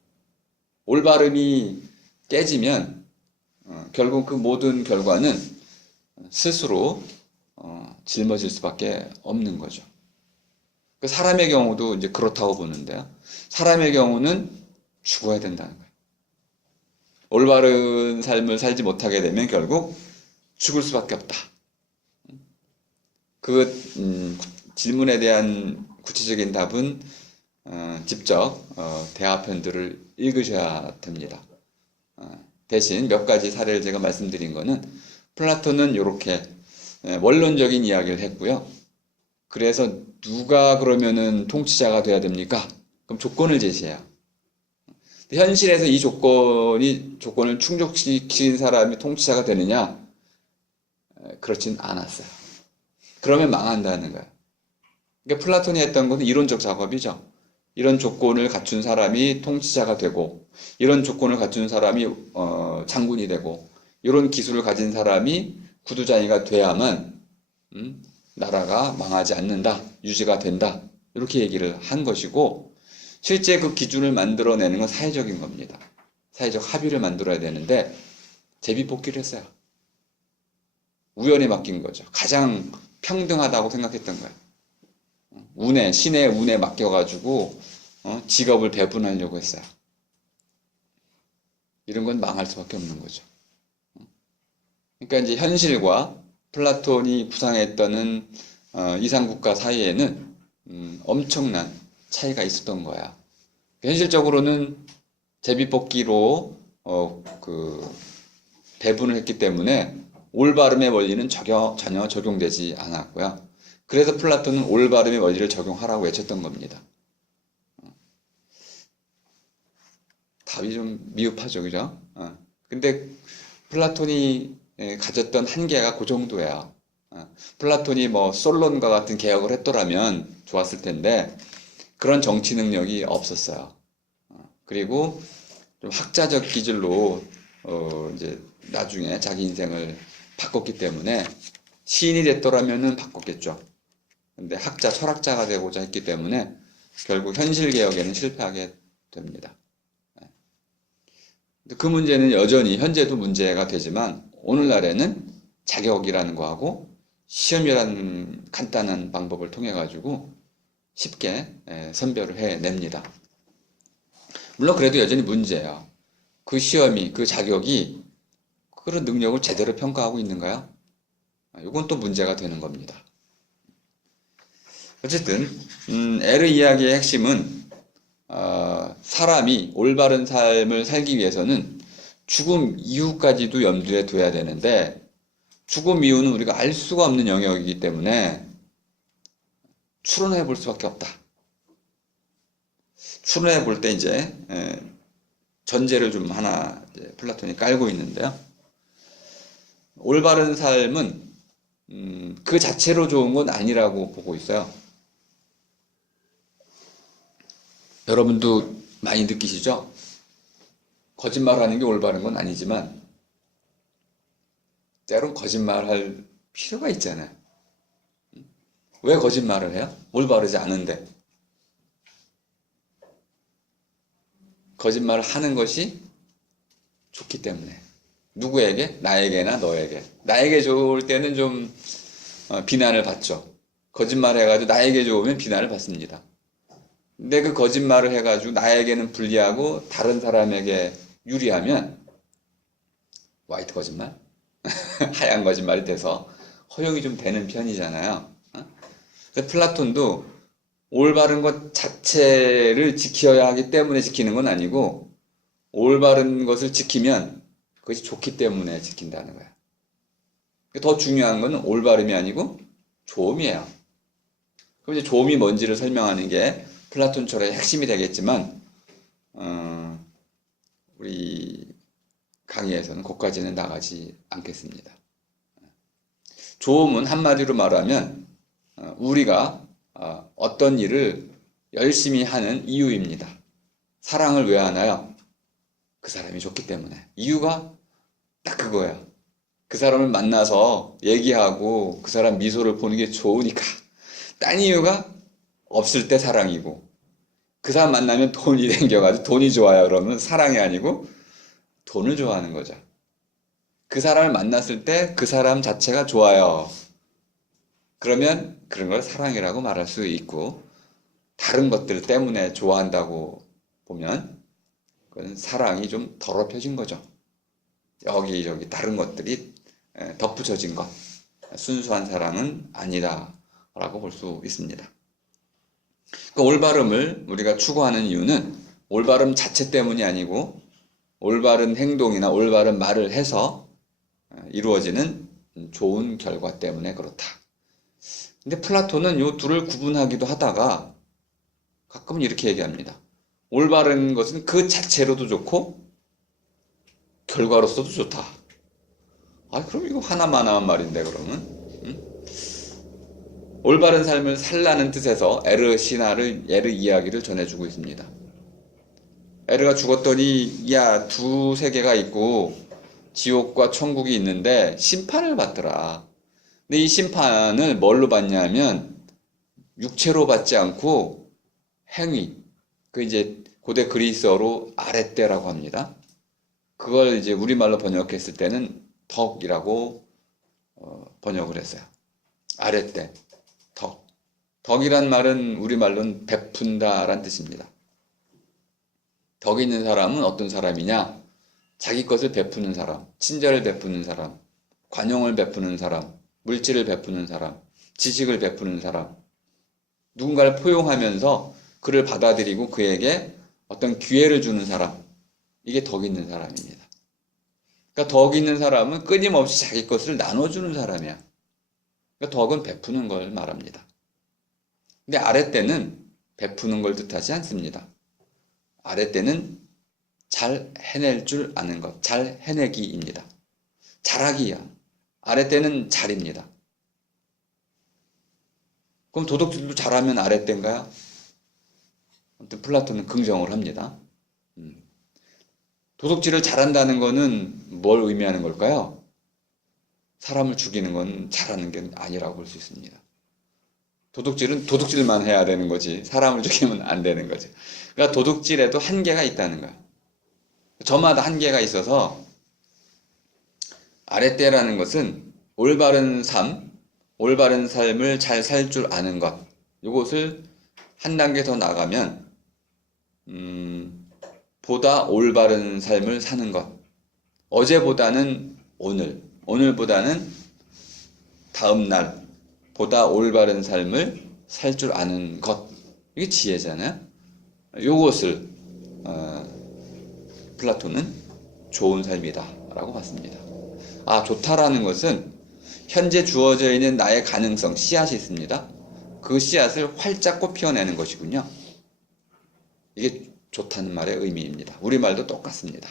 올바름이 깨지면 결국 그 모든 결과는 스스로 짊어질 수밖에 없는 거죠. 그 사람의 경우도 이제 그렇다고 보는데요. 사람의 경우는 죽어야 된다는 거예요. 올바른 삶을 살지 못하게 되면 결국 죽을 수밖에 없다. 그 질문에 대한 구체적인 답은 직접 대화편들을 읽으셔야 됩니다. 대신 몇 가지 사례를 제가 말씀드린 거는 플라톤은 이렇게 원론적인 이야기를 했고요. 그래서 누가 그러면은 통치자가 돼야 됩니까? 그럼 조건을 제시해요. 현실에서 이 조건을 충족시킨 사람이 통치자가 되느냐? 그렇진 않았어요. 그러면 망한다는 거예요. 그러니까 플라톤이 했던 것은 이론적 작업이죠. 이런 조건을 갖춘 사람이 통치자가 되고, 이런 조건을 갖춘 사람이 장군이 되고, 이런 기술을 가진 사람이 구두장이가 돼야만 나라가 망하지 않는다, 유지가 된다, 이렇게 얘기를 한 것이고, 실제 그 기준을 만들어내는 건 사회적인 겁니다. 사회적 합의를 만들어야 되는데 제비뽑기를 했어요. 우연에 맡긴 거죠. 가장 평등하다고 생각했던 거예요. 신의 운에 맡겨가지고 직업을 배분하려고 했어요. 이런 건 망할 수밖에 없는 거죠. 그러니까 이제 현실과 플라톤이 구상했던 이상국가 사이에는 엄청난 차이가 있었던 거야. 현실적으로는 제비뽑기로 배분을 했기 때문에 올바름의 원리는 전혀 적용되지 않았고요. 그래서 플라톤은 올바름의 원리를 적용하라고 외쳤던 겁니다. 답이 좀 미흡하죠, 그죠? 근데 플라톤이 가졌던 한계가 그 정도예요. 플라톤이 뭐 솔론과 같은 개혁을 했더라면 좋았을 텐데 그런 정치 능력이 없었어요. 그리고 좀 학자적 기질로 이제 나중에 자기 인생을 바꿨기 때문에 시인이 됐더라면은 바꿨겠죠. 근데 학자, 철학자가 되고자 했기 때문에 결국 현실 개혁에는 실패하게 됩니다. 그 문제는 여전히 현재도 문제가 되지만 오늘날에는 자격이라는 거하고 시험이라는 간단한 방법을 통해 가지고 쉽게 선별을 해냅니다. 물론 그래도 여전히 문제예요. 그 시험이, 그 자격이 그런 능력을 제대로 평가하고 있는가요? 이건 또 문제가 되는 겁니다. 어쨌든 에르 이야기의 핵심은 사람이 올바른 삶을 살기 위해서는 죽음 이후까지도 염두에 둬야 되는데 죽음 이후는 우리가 알 수가 없는 영역이기 때문에 추론해 볼 수밖에 없다. 추론해 볼 때 이제 전제를 좀 하나 플라톤이 깔고 있는데요. 올바른 삶은 그 자체로 좋은 건 아니라고 보고 있어요. 여러분도 많이 느끼시죠? 거짓말하는 게 올바른 건 아니지만 때론 거짓말할 필요가 있잖아요. 왜 거짓말을 해요? 올바르지 않은데. 거짓말을 하는 것이 좋기 때문에. 누구에게? 나에게나 너에게. 나에게 좋을 때는 좀 비난을 받죠. 거짓말 해가지고 나에게 좋으면 비난을 받습니다. 근데 그 거짓말을 해가지고 나에게는 불리하고 다른 사람에게 유리하면 화이트 거짓말? 하얀 거짓말이 돼서 허용이 좀 되는 편이잖아요. 그래서 플라톤도 올바른 것 자체를 지켜야 하기 때문에 지키는 건 아니고 올바른 것을 지키면 그것이 좋기 때문에 지킨다는 거야. 더 중요한 건 올바름이 아니고 좋음이에요. 그럼 이제 좋음이 뭔지를 설명하는 게 플라톤 철학의 핵심이 되겠지만 우리 강의에서는 거기까지는 나가지 않겠습니다. 좋음은 한마디로 말하면 우리가 어떤 일을 열심히 하는 이유입니다. 사랑을 왜 하나요? 그 사람이 좋기 때문에. 이유가 딱 그거야. 그 사람을 만나서 얘기하고 그 사람 미소를 보는 게 좋으니까. 딴 이유가 없을 때 사랑이고 그 사람 만나면 돈이 생겨가지고 돈이 좋아요 그러면 사랑이 아니고 돈을 좋아하는 거죠. 그 사람을 만났을 때 그 사람 자체가 좋아요. 그러면 그런 걸 사랑이라고 말할 수 있고 다른 것들 때문에 좋아한다고 보면 그건 사랑이 좀 더럽혀진 거죠. 여기저기 다른 것들이 덧붙여진 것. 순수한 사랑은 아니다 라고 볼 수 있습니다. 그 올바름을 우리가 추구하는 이유는 올바름 자체 때문이 아니고 올바른 행동이나 올바른 말을 해서 이루어지는 좋은 결과 때문에 그렇다. 근데 플라톤은 이 둘을 구분하기도 하다가 가끔 이렇게 얘기합니다. 올바른 것은 그 자체로도 좋고 결과로서도 좋다. 그럼 이거 하나만 말인데 그러면? 올바른 삶을 살라는 뜻에서 에르 신화를 에르 이야기를 전해주고 있습니다. 에르가 죽었더니 두 세계가 있고 지옥과 천국이 있는데 심판을 받더라. 근데 이 심판을 뭘로 받냐면 육체로 받지 않고 행위. 그 이제 고대 그리스어로 아레떼라고 합니다. 그걸 이제 우리말로 번역했을 때는 덕이라고 번역을 했어요. 아레떼. 덕. 덕이란 말은 우리말로는 베푼다란 뜻입니다. 덕이 있는 사람은 어떤 사람이냐? 자기 것을 베푸는 사람, 친절을 베푸는 사람, 관용을 베푸는 사람, 물질을 베푸는 사람, 지식을 베푸는 사람, 누군가를 포용하면서 그를 받아들이고 그에게 어떤 기회를 주는 사람, 이게 덕 있는 사람입니다. 그러니까 덕 있는 사람은 끊임없이 자기 것을 나눠주는 사람이야. 그러니까 덕은 베푸는 걸 말합니다. 근데 아랫대는 베푸는 걸 뜻하지 않습니다. 아랫대는 잘 해낼 줄 아는 것, 잘 해내기입니다. 잘하기야. 아랫대는 잘입니다. 그럼 도덕질도 잘하면 아랫대인가요? 아무튼 플라톤은 긍정을 합니다. 도덕질을 잘한다는 것은 뭘 의미하는 걸까요? 사람을 죽이는 건 잘하는 게 아니라고 볼 수 있습니다. 도둑질은 도둑질만 해야 되는 거지 사람을 죽이면 안 되는 거죠. 그러니까 도둑질에도 한계가 있다는 거야. 저마다 한계가 있어서 아랫대라는 것은 올바른 삶, 올바른 삶을 잘 살 줄 아는 것. 이것을 한 단계 더 나가면 보다 올바른 삶을 사는 것. 어제보다는 오늘, 오늘보다는 다음 날 보다 올바른 삶을 살 줄 아는 것. 이게 지혜잖아요. 이것을 플라톤은 좋은 삶이다 라고 봤습니다. 좋다라는 것은 현재 주어져 있는 나의 가능성, 씨앗이 있습니다. 그 씨앗을 활짝 꽃피워내는 것이군요. 이게 좋다는 말의 의미입니다. 우리말도 똑같습니다.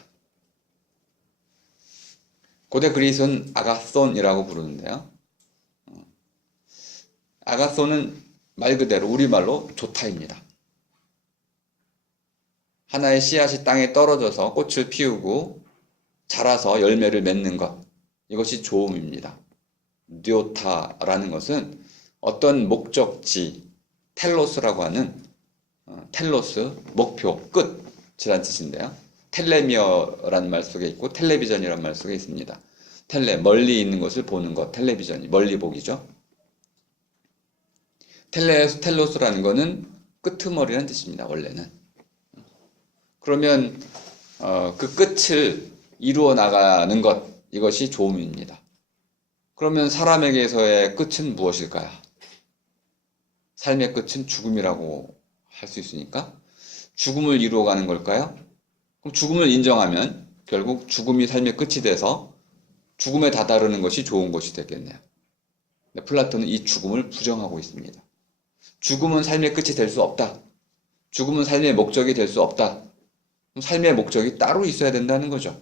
고대 그리스는 아가손이라고 부르는데요. 아가손은 말 그대로 우리말로 좋다입니다. 하나의 씨앗이 땅에 떨어져서 꽃을 피우고 자라서 열매를 맺는 것. 이것이 좋음입니다. 뇨타라는 것은 어떤 목적지, 텔로스라고 하는 텔로스, 목표, 끝. 이란 뜻인데요. 텔레미어라는 말 속에 있고 텔레비전이라는 말 속에 있습니다. 멀리 있는 것을 보는 것, 텔레비전이 멀리 보기죠. 텔로스라는 거는 끄트머리라는 뜻입니다. 원래는. 그러면 그 끝을 이루어 나가는 것, 이것이 조음입니다. 그러면 사람에게서의 끝은 무엇일까요? 삶의 끝은 죽음이라고 할 수 있으니까 죽음을 이루어가는 걸까요? 그럼 죽음을 인정하면 결국 죽음이 삶의 끝이 돼서 죽음에 다다르는 것이 좋은 것이 되겠네요. 근데 플라톤은 이 죽음을 부정하고 있습니다. 죽음은 삶의 끝이 될 수 없다. 죽음은 삶의 목적이 될 수 없다. 그럼 삶의 목적이 따로 있어야 된다는 거죠.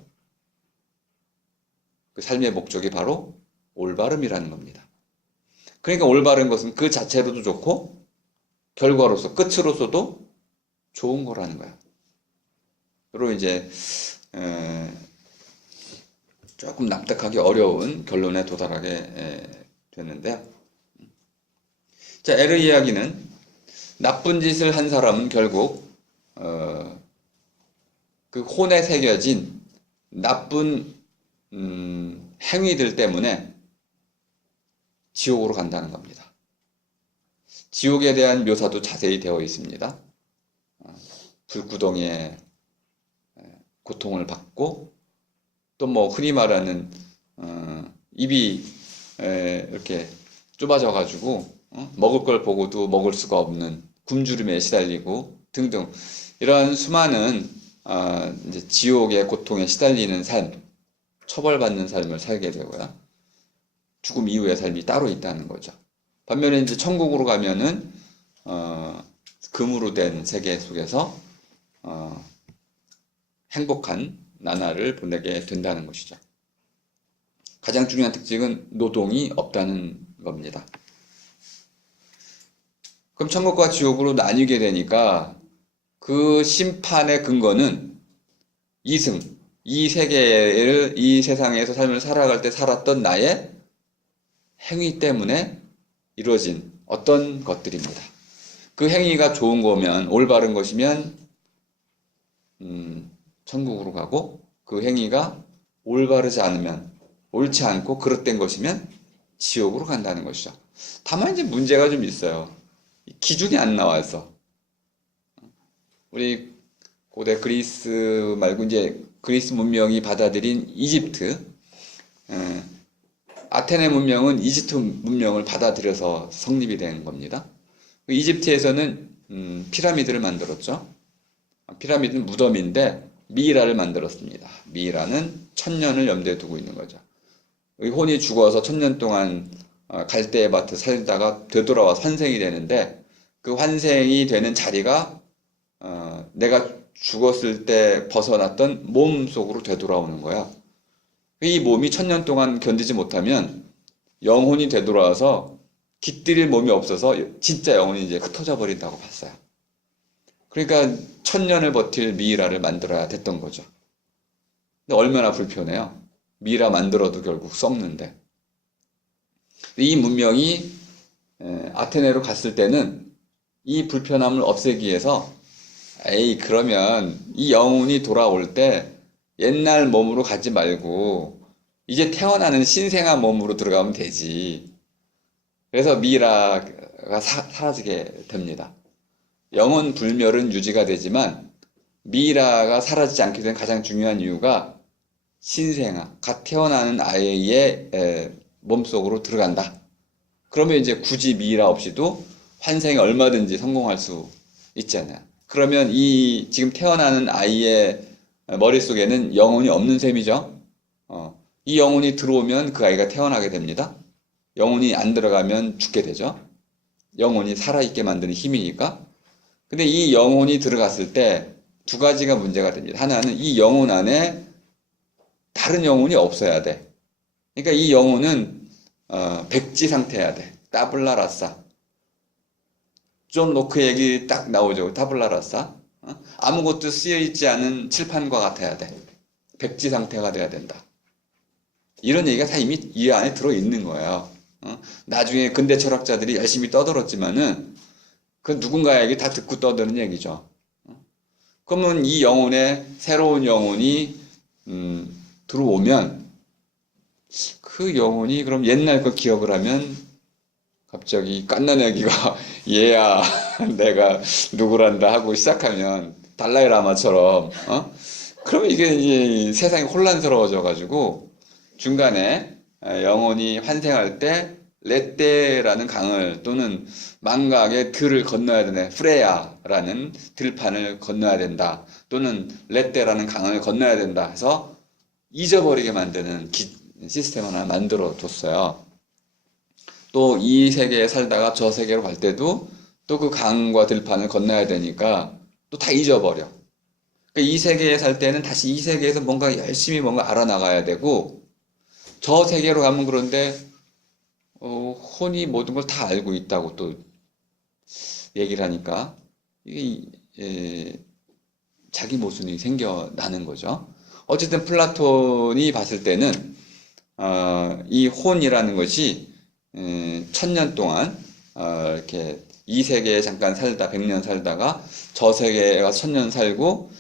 그 삶의 목적이 바로 올바름이라는 겁니다. 그러니까 올바른 것은 그 자체로도 좋고 결과로서 끝으로서도 좋은 거라는 거예요. 그리고 이제 조금 납득하기 어려운 결론에 도달하게 됐는데요. 자, 에르 이야기는 나쁜 짓을 한 사람은 결국 그 혼에 새겨진 나쁜 행위들 때문에 지옥으로 간다는 겁니다. 지옥에 대한 묘사도 자세히 되어 있습니다. 불구덩이에 고통을 받고 또 뭐 흔히 말하는 입이 이렇게 좁아져 가지고 먹을 걸 보고도 먹을 수가 없는 굶주림에 시달리고 등등 이런 수많은 이제 지옥의 고통에 시달리는 삶, 처벌받는 삶을 살게 되고요. 죽음 이후의 삶이 따로 있다는 거죠. 반면에 이제 천국으로 가면은 금으로 된 세계 속에서 행복한 나날을 보내게 된다는 것이죠. 가장 중요한 특징은 노동이 없다는 겁니다. 그럼 천국과 지옥으로 나뉘게 되니까 그 심판의 근거는 이승, 이 세계를, 이 세상에서 삶을 살아갈 때 살았던 나의 행위 때문에 이루어진 어떤 것들입니다. 그 행위가 좋은 거면, 올바른 것이면 천국으로 가고, 그 행위가 올바르지 않으면, 옳지 않고 그릇된 것이면 지옥으로 간다는 것이죠. 다만 이제 문제가 좀 있어요. 기준이 안 나와서. 우리 고대 그리스 말고 이제 그리스 문명이 받아들인 이집트, 아테네 문명은 이집트 문명을 받아들여서 성립이 된 겁니다. 이집트에서는 피라미드를 만들었죠. 피라미드는 무덤인데 미이라를 만들었습니다. 미이라는 1000년을 염두에 두고 있는 거죠. 혼이 죽어서 1000년 동안 갈대의 밭에 살다가 되돌아와 환생이 되는데 그 환생이 되는 자리가 내가 죽었을 때 벗어났던 몸 속으로 되돌아오는 거야. 이 몸이 1000년 동안 견디지 못하면 영혼이 되돌아와서 깃들일 몸이 없어서 진짜 영혼이 이제 흩어져 버린다고 봤어요. 그러니까 1000년을 버틸 미이라를 만들어야 됐던 거죠. 근데 얼마나 불편해요. 미이라 만들어도 결국 썩는데. 이 문명이 아테네로 갔을 때는 이 불편함을 없애기 위해서 그러면 이 영혼이 돌아올 때 옛날 몸으로 가지 말고 이제 태어나는 신생아 몸으로 들어가면 되지. 그래서 미이라가 사라지게 됩니다. 영혼 불멸은 유지가 되지만 미이라가 사라지지 않게 된 가장 중요한 이유가 신생아, 갓 태어나는 아이의 몸속으로 들어간다. 그러면 이제 굳이 미이라 없이도 환생에 얼마든지 성공할 수 있잖아요. 그러면 이 지금 태어나는 아이의 머릿속에는 영혼이 없는 셈이죠. 이 영혼이 들어오면 그 아이가 태어나게 됩니다. 영혼이 안 들어가면 죽게 되죠. 영혼이 살아있게 만드는 힘이니까. 근데 이 영혼이 들어갔을 때 두 가지가 문제가 됩니다. 하나는 이 영혼 안에 다른 영혼이 없어야 돼. 그러니까 이 영혼은 백지 상태여야 돼. 따블라라싸. 존 로크 얘기 딱 나오죠. 타블라라싸. 아무것도 쓰여있지 않은 칠판과 같아야 돼. 백지 상태가 돼야 된다. 이런 얘기가 다 이미 이 안에 들어있는 거예요. 나중에 근대 철학자들이 열심히 떠들었지만은 그 누군가에게 다 듣고 떠드는 얘기죠. 그러면 이 영혼에 새로운 영혼이 들어오면 그 영혼이 그럼 옛날 거 기억을 하면 갑자기 깐난애기가 얘야 내가 누구란다 하고 시작하면 달라이라마처럼 그러면 이게 이제 세상이 혼란스러워져 가지고 중간에 영혼이 환생할 때 레떼라는 강을 또는 망각의 들을 건너야 되네 프레야라는 들판을 건너야 된다 또는 레떼라는 강을 건너야 된다 해서 잊어버리게 만드는 시스템 하나 만들어 뒀어요. 또 이 세계에 살다가 저 세계로 갈 때도 또 그 강과 들판을 건너야 되니까 또 다 잊어버려. 그러니까 이 세계에 살 때는 다시 이 세계에서 뭔가 열심히 뭔가 알아나가야 되고 저 세계로 가면 그런데 혼이 모든 걸 다 알고 있다고 또 얘기를 하니까 이게 자기 모순이 생겨나는 거죠. 어쨌든 플라톤이 봤을 때는 이 혼이라는 것이 1000년 동안 이렇게 이 세계에 잠깐 살다 100년 살다가 저 세계에 가서 1000년 살고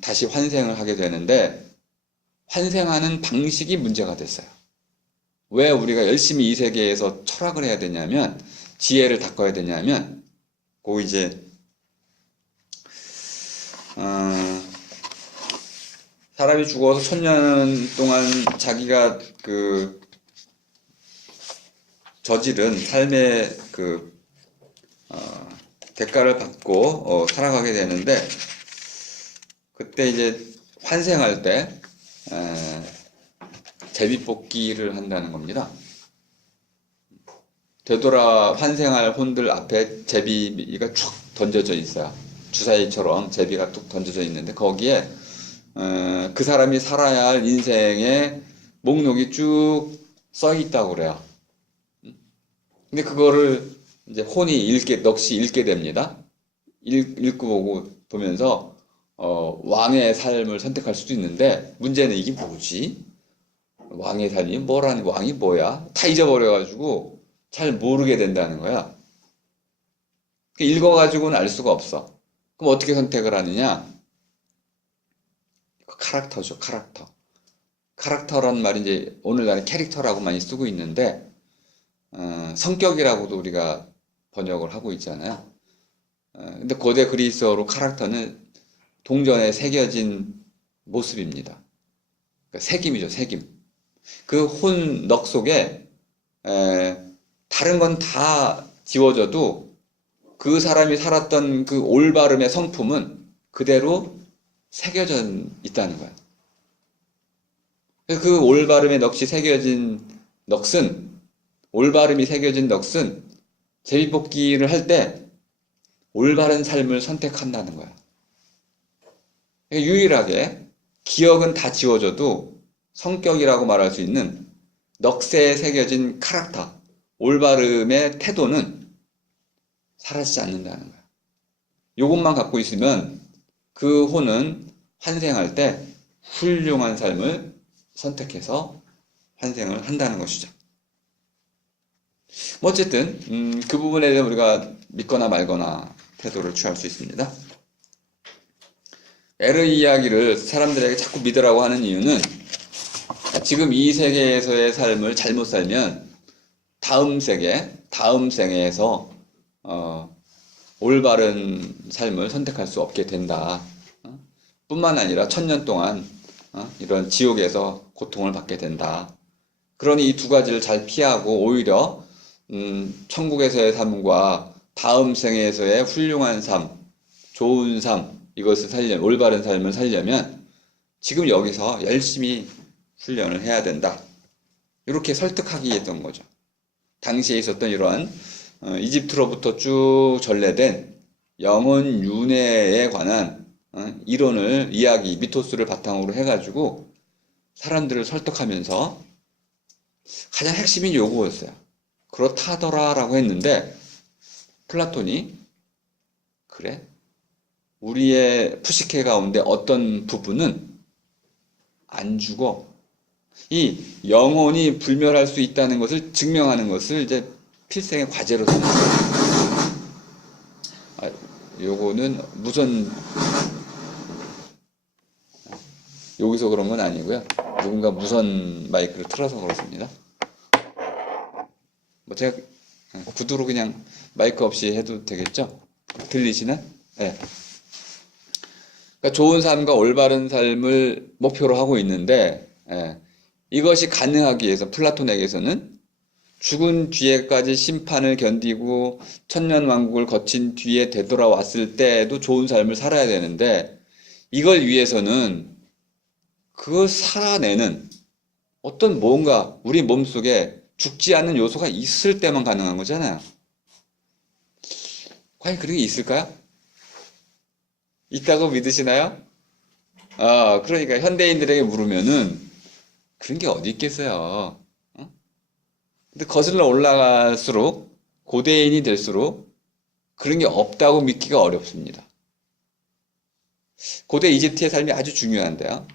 다시 환생을 하게 되는데 환생하는 방식이 문제가 됐어요. 왜 우리가 열심히 이 세계에서 철학을 해야 되냐면 지혜를 닦아야 되냐면 그 이제 사람이 죽어서 1000년 동안 자기가 그 저지른 삶의 그 대가를 받고 살아가게 되는데 그때 이제 환생할 때 제비뽑기를 한다는 겁니다. 되돌아 환생할 혼들 앞에 제비가 쭉 던져져 있어요. 주사위처럼 제비가 뚝 던져져 있는데 거기에 그 사람이 살아야 할 인생의 목록이 쭉 써 있다고 그래요. 근데 그거를 이제 혼이 넋이 읽게 됩니다. 읽고 보면서 왕의 삶을 선택할 수도 있는데 문제는 이게 뭐지? 왕의 삶이 뭐라는 왕이 뭐야? 다 잊어버려가지고 잘 모르게 된다는 거야. 읽어가지고는 알 수가 없어. 그럼 어떻게 선택을 하느냐? 카락터죠, 카락터. 카락터라는 말이 이제 오늘날에 캐릭터라고 많이 쓰고 있는데 성격이라고도 우리가 번역을 하고 있잖아요. 근데 고대 그리스어로 카락터는 동전에 새겨진 모습입니다. 그러니까 새김이죠, 새김. 그 혼 넋 속에 다른 건 다 지워져도 그 사람이 살았던 그 올바름의 성품은 그대로 새겨져 있다는 거야. 그 올바름의 넋이 새겨진 넋은 올바름이 새겨진 넋은 제비뽑기를 할 때 올바른 삶을 선택한다는 거야. 유일하게 기억은 다 지워져도 성격이라고 말할 수 있는 넋에 새겨진 카락터, 올바름의 태도는 사라지지 않는다는 거야. 이것만 갖고 있으면 그 혼은 환생할 때 훌륭한 삶을 선택해서 환생을 한다는 것이죠. 어쨌든 그 부분에 대해 우리가 믿거나 말거나 태도를 취할 수 있습니다. 에르 이야기를 사람들에게 자꾸 믿으라고 하는 이유는 지금 이 세계에서의 삶을 잘못 살면 다음 생에서 올바른 삶을 선택할 수 없게 된다. 뿐만 아니라 1000년 동안 이런 지옥에서 고통을 받게 된다. 그러니 이 두 가지를 잘 피하고 오히려 천국에서의 삶과 다음 생에서의 훌륭한 삶, 좋은 삶, 이것을 살려면, 올바른 삶을 살려면 지금 여기서 열심히 훈련을 해야 된다. 이렇게 설득하기 했던 거죠. 당시에 있었던 이러한 이집트로부터 쭉 전래된 영혼 윤회에 관한 이론을, 이야기, 미토스를 바탕으로 해가지고 사람들을 설득하면서 가장 핵심인 요구였어요. 그렇다더라라고 했는데 플라톤이 그래? 우리의 푸시케 가운데 어떤 부분은 안 죽어. 이 영혼이 불멸할 수 있다는 것을 증명하는 것을 이제 필생의 과제로 삼는 거예요. 요거는 무슨 여기서 그런 건 아니고요. 누군가 무선 마이크를 틀어서 그렇습니다. 뭐 제가 구두로 그냥 마이크 없이 해도 되겠죠? 들리시나? 네. 그러니까 좋은 삶과 올바른 삶을 목표로 하고 있는데, 예, 이것이 가능하기 위해서 플라톤에게서는 죽은 뒤에까지 심판을 견디고 천년왕국을 거친 뒤에 되돌아왔을 때에도 좋은 삶을 살아야 되는데, 이걸 위해서는 그걸 살아내는 어떤 뭔가 우리 몸속에 죽지 않는 요소가 있을 때만 가능한 거잖아요. 과연 그런 게 있을까요? 있다고 믿으시나요? 그러니까 현대인들에게 물으면은 그런 게 어디 있겠어요. 근데 거슬러 올라갈수록 고대인이 될수록 그런 게 없다고 믿기가 어렵습니다. 고대 이집트의 삶이 아주 중요한데요.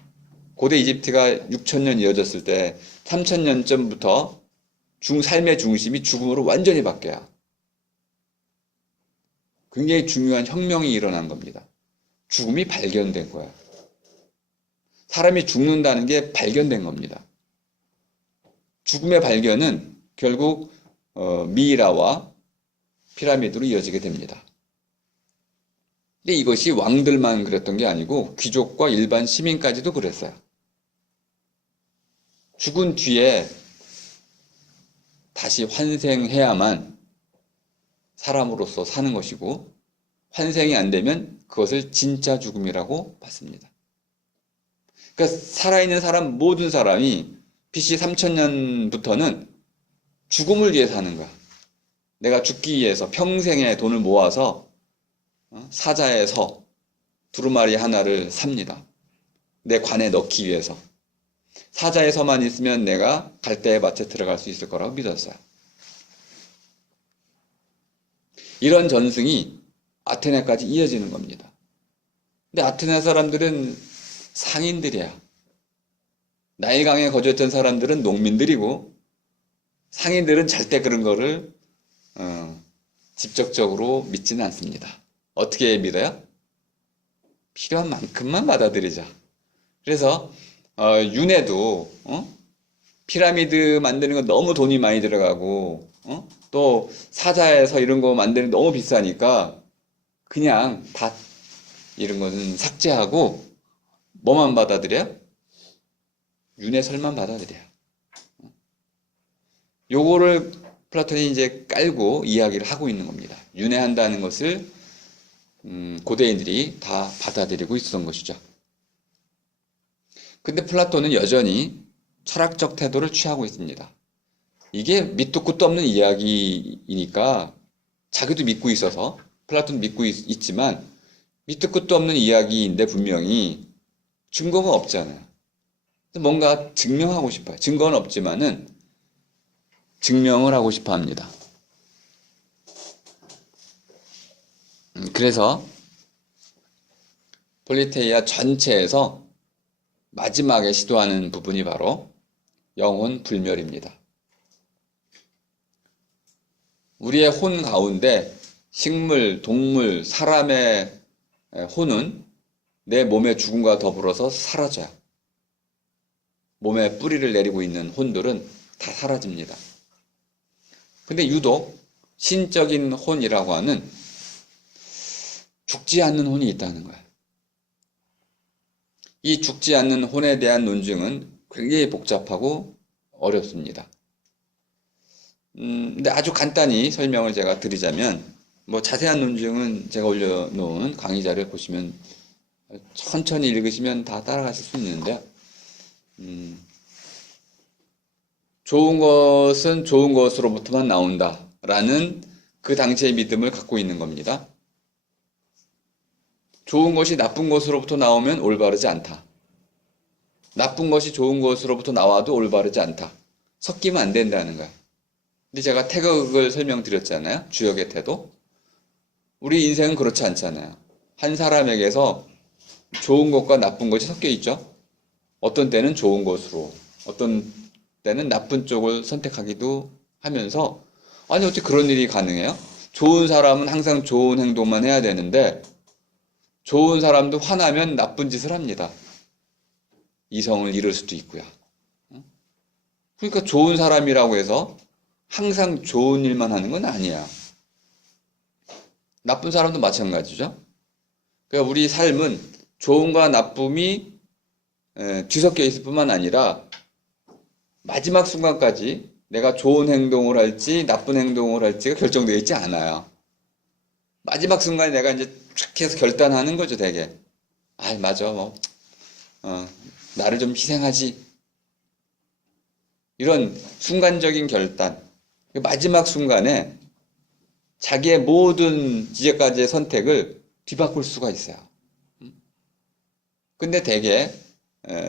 고대 이집트가 6,000년 이어졌을 때 3,000년 전부터 삶의 중심이 죽음으로 완전히 바뀌어요. 굉장히 중요한 혁명이 일어난 겁니다. 죽음이 발견된 거예요. 사람이 죽는다는 게 발견된 겁니다. 죽음의 발견은 결국 미이라와 피라미드로 이어지게 됩니다. 근데 이것이 왕들만 그랬던 게 아니고 귀족과 일반 시민까지도 그랬어요. 죽은 뒤에 다시 환생해야만 사람으로서 사는 것이고, 환생이 안 되면 그것을 진짜 죽음이라고 봤습니다. 그러니까 살아있는 사람, 모든 사람이 BC 3000년부터는 죽음을 위해 사는 거야. 내가 죽기 위해서 평생의 돈을 모아서 사자의 서 두루마리 하나를 삽니다. 내 관에 넣기 위해서. 사자의 서만 있으면 내가 갈대의 밭에 들어갈 수 있을 거라고 믿었어요. 이런 전승이 아테네까지 이어지는 겁니다. 근데 아테네 사람들은 상인들이야. 나일강에 거주했던 사람들은 농민들이고, 상인들은 절대 그런 거를 직접적으로 믿지는 않습니다. 어떻게 믿어요? 필요한 만큼만 받아들이자. 그래서 윤회도 피라미드 만드는 거 너무 돈이 많이 들어가고, 또 사자에서 이런 거 만드는 거 너무 비싸니까 그냥 다 이런 거는 삭제하고 뭐만 받아들여요? 윤회설만 받아들여요. 요거를 플라톤이 이제 깔고 이야기를 하고 있는 겁니다. 윤회한다는 것을 고대인들이 다 받아들이고 있었던 것이죠. 근데 플라톤은 여전히 철학적 태도를 취하고 있습니다. 이게 밑도 끝도 없는 이야기이니까 자기도 믿고 있어서 플라톤 믿고 있지만 밑도 끝도 없는 이야기인데 분명히 증거가 없잖아요. 뭔가 증명하고 싶어요. 증거는 없지만은 증명을 하고 싶어 합니다. 그래서 폴리테이아 전체에서 마지막에 시도하는 부분이 바로 영혼 불멸입니다. 우리의 혼 가운데 식물, 동물, 사람의 혼은 내 몸의 죽음과 더불어서 사라져요. 몸에 뿌리를 내리고 있는 혼들은 다 사라집니다. 근데 유독 신적인 혼이라고 하는 죽지 않는 혼이 있다는 거예요. 이 죽지 않는 혼에 대한 논증은 굉장히 복잡하고 어렵습니다. 근데 아주 간단히 설명을 제가 드리자면, 뭐 자세한 논증은 제가 올려놓은 강의 자료를 보시면 천천히 읽으시면 다 따라가실 수 있는데요. 좋은 것은 좋은 것으로부터만 나온다라는 그 당시의 믿음을 갖고 있는 겁니다. 좋은 것이 나쁜 것으로부터 나오면 올바르지 않다. 나쁜 것이 좋은 것으로부터 나와도 올바르지 않다. 섞이면 안 된다는 거야. 근데 제가 태극을 설명드렸잖아요. 주역의 태도. 우리 인생은 그렇지 않잖아요. 한 사람에게서 좋은 것과 나쁜 것이 섞여 있죠. 어떤 때는 좋은 것으로, 어떤 때는 나쁜 쪽을 선택하기도 하면서, 아니 어떻게 그런 일이 가능해요? 좋은 사람은 항상 좋은 행동만 해야 되는데 좋은 사람도 화나면 나쁜 짓을 합니다. 이성을 잃을 수도 있고요. 그러니까 좋은 사람이라고 해서 항상 좋은 일만 하는 건 아니야. 나쁜 사람도 마찬가지죠. 그러니까 우리 삶은 좋음과 나쁨이 뒤섞여 있을 뿐만 아니라 마지막 순간까지 내가 좋은 행동을 할지 나쁜 행동을 할지가 결정되어 있지 않아요. 마지막 순간에 내가 이제 촥 해서 결단하는 거죠, 되게. 아, 맞아, 나를 좀 희생하지. 이런 순간적인 결단. 마지막 순간에 자기의 모든 이제까지의 선택을 뒤바꿀 수가 있어요. 근데 되게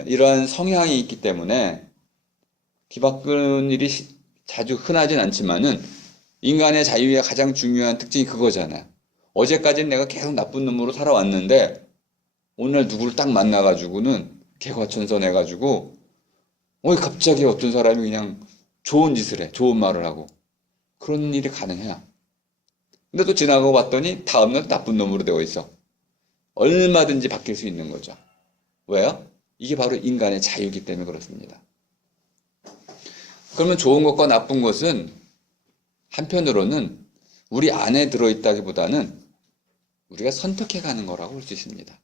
이러한 성향이 있기 때문에 뒤바꾸는 일이 자주 흔하진 않지만은 인간의 자유의 가장 중요한 특징이 그거잖아요. 어제까지는 내가 계속 나쁜 놈으로 살아왔는데 오늘 누구를 딱 만나가지고는 개과천선해가지고 갑자기 어떤 사람이 그냥 좋은 짓을 해. 좋은 말을 하고. 그런 일이 가능해요. 근데 또 지나고 봤더니 다음날 나쁜 놈으로 되어 있어. 얼마든지 바뀔 수 있는 거죠. 왜요? 이게 바로 인간의 자유이기 때문에 그렇습니다. 그러면 좋은 것과 나쁜 것은 한편으로는 우리 안에 들어있다기보다는 우리가 선택해가는 거라고 볼 수 있습니다.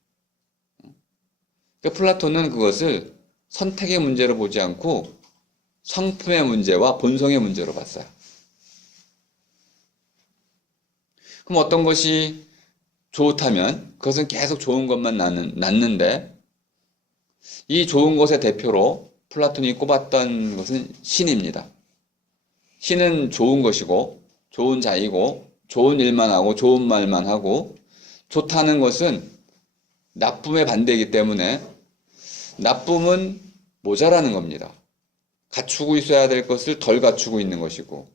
그러니까 플라톤은 그것을 선택의 문제로 보지 않고 성품의 문제와 본성의 문제로 봤어요. 그럼 어떤 것이 좋다면 그것은 계속 좋은 것만 낳는데 이 좋은 것의 대표로 플라톤이 꼽았던 것은 신입니다. 신은 좋은 것이고 좋은 자이고 좋은 일만 하고 좋은 말만 하고 좋다는 것은 나쁨의 반대이기 때문에 나쁨은 모자라는 겁니다. 갖추고 있어야 될 것을 덜 갖추고 있는 것이고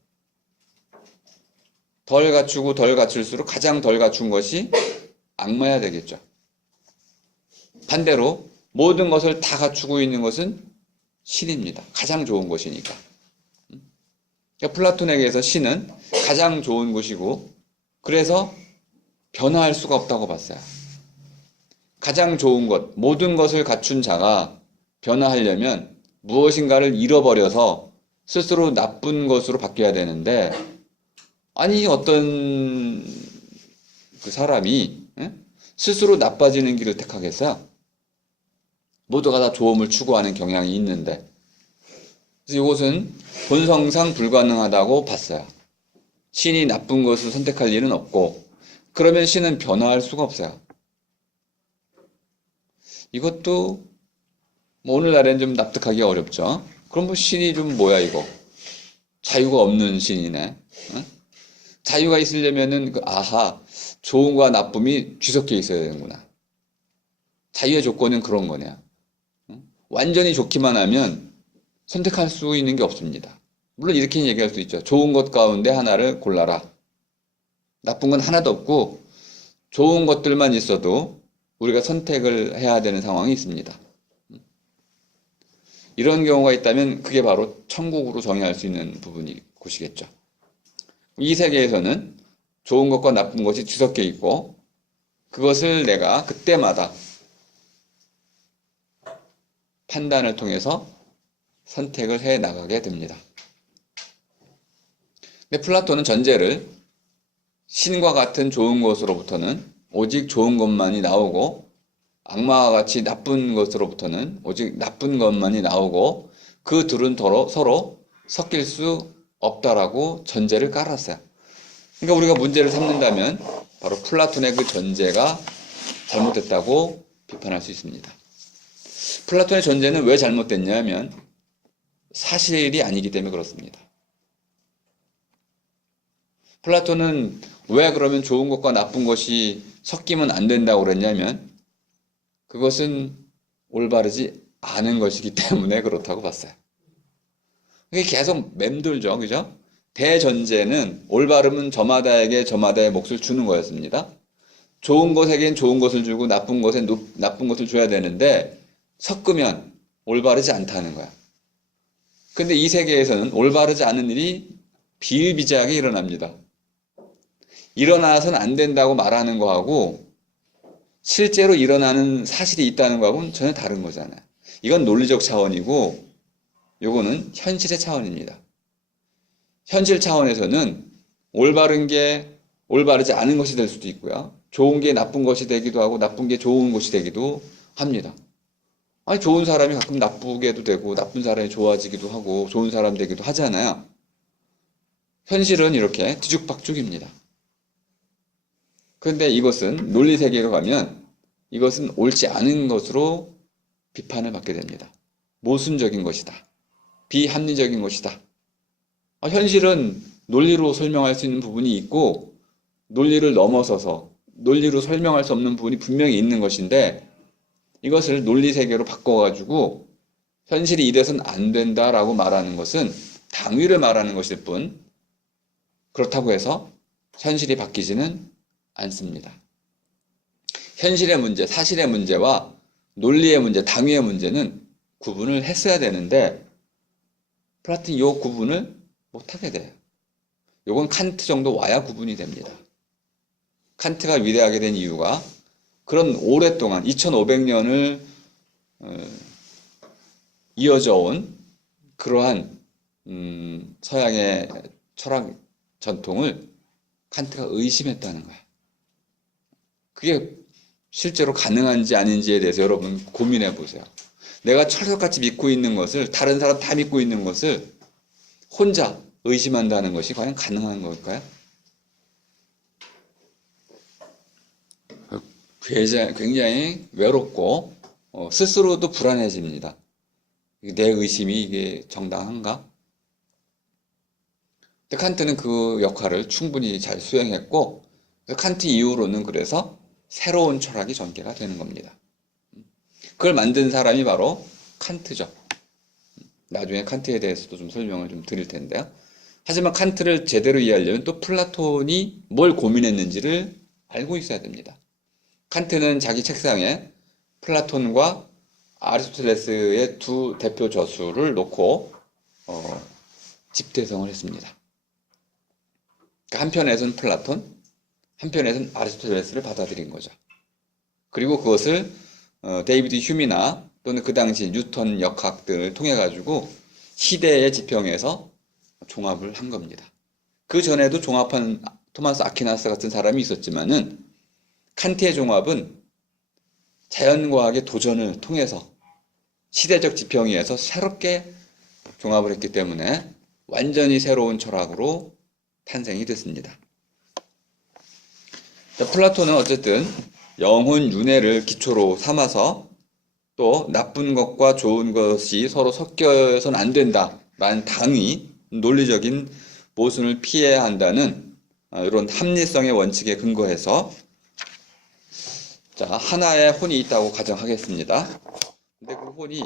덜 갖추고 덜 갖출수록 가장 덜 갖춘 것이 악마야 되겠죠. 반대로 모든 것을 다 갖추고 있는 것은 신입니다. 가장 좋은 것이니까. 그러니까 플라톤에게서 신은 가장 좋은 것이고 그래서 변화할 수가 없다고 봤어요. 가장 좋은 것, 모든 것을 갖춘 자가 변화하려면 무엇인가를 잃어버려서 스스로 나쁜 것으로 바뀌어야 되는데 아니 어떤 그 사람이 스스로 나빠지는 길을 택하겠어요? 모두가 다 좋음을 추구하는 경향이 있는데 그래서 이것은 본성상 불가능하다고 봤어요. 신이 나쁜 것을 선택할 일은 없고 그러면 신은 변화할 수가 없어요. 이것도 오늘날엔 좀 납득하기 어렵죠. 그럼 신이 좀 뭐야 이거? 자유가 없는 신이네. 자유가 있으려면은 좋은과 나쁨이 뒤섞여 있어야 되는구나. 자유의 조건은 그런 거냐. 완전히 좋기만 하면 선택할 수 있는 게 없습니다. 물론 이렇게 얘기할 수 있죠. 좋은 것 가운데 하나를 골라라. 나쁜 건 하나도 없고 좋은 것들만 있어도 우리가 선택을 해야 되는 상황이 있습니다. 이런 경우가 있다면 그게 바로 천국으로 정의할 수 있는 곳이겠죠. 이 세계에서는 좋은 것과 나쁜 것이 뒤섞여 있고 그것을 내가 그때마다 판단을 통해서 선택을 해 나가게 됩니다. 근데 플라톤은 전제를 신과 같은 좋은 것으로부터는 오직 좋은 것만이 나오고 악마와 같이 나쁜 것으로부터는 오직 나쁜 것만이 나오고 그 둘은 서로 섞일 수 없다라고 전제를 깔았어요. 그러니까 우리가 문제를 삼는다면 바로 플라톤의 그 전제가 잘못됐다고 비판할 수 있습니다. 플라톤의 전제는 왜 잘못됐냐면 사실이 아니기 때문에 그렇습니다. 플라톤은 왜 그러면 좋은 것과 나쁜 것이 섞이면 안 된다고 그랬냐면 그것은 올바르지 않은 것이기 때문에 그렇다고 봤어요. 이게 계속 맴돌죠. 그죠? 대전제는 올바름은 저마다에게 저마다의 몫을 주는 거였습니다. 좋은 것에겐 좋은 것을 주고 나쁜 것엔 나쁜 것을 줘야 되는데 섞으면 올바르지 않다는 거야. 근데 이 세계에서는 올바르지 않은 일이 비일비재하게 일어납니다. 일어나서는 안 된다고 말하는 거하고 실제로 일어나는 사실이 있다는 거하고는 전혀 다른 거잖아요. 이건 논리적 차원이고 요거는 현실의 차원입니다. 현실 차원에서는 올바른 게 올바르지 않은 것이 될 수도 있고요. 좋은 게 나쁜 것이 되기도 하고 나쁜 게 좋은 것이 되기도 합니다. 아니, 좋은 사람이 가끔 나쁘게도 되고 나쁜 사람이 좋아지기도 하고 좋은 사람 되기도 하잖아요. 현실은 이렇게 뒤죽박죽입니다. 그런데 이것은 논리 세계로 가면 이것은 옳지 않은 것으로 비판을 받게 됩니다. 모순적인 것이다. 비합리적인 것이다. 현실은 논리로 설명할 수 있는 부분이 있고 논리를 넘어서서 논리로 설명할 수 없는 부분이 분명히 있는 것인데 이것을 논리 세계로 바꿔가지고 현실이 이래서는 안 된다라고 말하는 것은 당위를 말하는 것일 뿐 그렇다고 해서 현실이 바뀌지는 않습니다. 현실의 문제, 사실의 문제와 논리의 문제, 당위의 문제는 구분을 했어야 되는데 플라톤이 이 구분을 못하게 돼요. 이건 칸트 정도 와야 구분이 됩니다. 칸트가 위대하게 된 이유가 그런 오랫동안 2500년을 이어져 온 그러한 서양의 철학 전통을 칸트가 의심했다는 거야. 그게 실제로 가능한지 아닌지에 대해서 여러분 고민해 보세요. 내가 철석같이 믿고 있는 것을 다른 사람 다 믿고 있는 것을 혼자 의심한다는 것이 과연 가능한 걸까요? 굉장히 외롭고 스스로도 불안해집니다. 내 의심이 이게 정당한가? 근데 칸트는 그 역할을 충분히 잘 수행했고 칸트 이후로는 그래서 새로운 철학이 전개가 되는 겁니다. 그걸 만든 사람이 바로 칸트죠. 나중에 칸트에 대해서도 좀 설명을 좀 드릴 텐데요. 하지만 칸트를 제대로 이해하려면 또 플라톤이 뭘 고민했는지를 알고 있어야 됩니다. 칸트는 자기 책상에 플라톤과 아리스토텔레스의 두 대표 저수를 놓고 집대성을 했습니다. 한편에서는 플라톤, 한편에서는 아리스토텔레스를 받아들인 거죠. 그리고 그것을 데이비드 휴미나 또는 그 당시 뉴턴 역학들을 통해 가지고 시대의 지평에서 종합을 한 겁니다. 그 전에도 종합한 토마스 아퀴나스 같은 사람이 있었지만은 칸트의 종합은 자연과학의 도전을 통해서 시대적 지평위에서 새롭게 종합을 했기 때문에 완전히 새로운 철학으로 탄생이 됐습니다. 플라톤은 어쨌든 영혼 윤회를 기초로 삼아서 또 나쁜 것과 좋은 것이 서로 섞여서는 안 된다라는 당위, 논리적인 모순을 피해야 한다는 이런 합리성의 원칙에 근거해서 자, 하나의 혼이 있다고 가정하겠습니다. 근데 그 혼이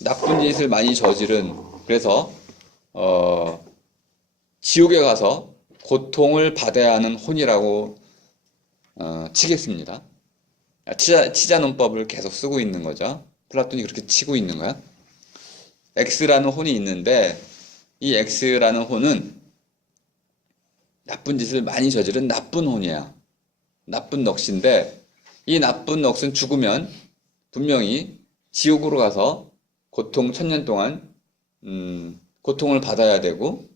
나쁜 짓을 많이 저지른 그래서 지옥에 가서 고통을 받아야 하는 혼이라고 치겠습니다. 치자 논법을 계속 쓰고 있는 거죠. 플라톤이 그렇게 치고 있는 거야. X라는 혼이 있는데 이 X라는 혼은 나쁜 짓을 많이 저지른 나쁜 혼이야. 나쁜 넋인데 이 나쁜 넋은 죽으면 분명히 지옥으로 가서 고통 1000년 동안 고통을 받아야 되고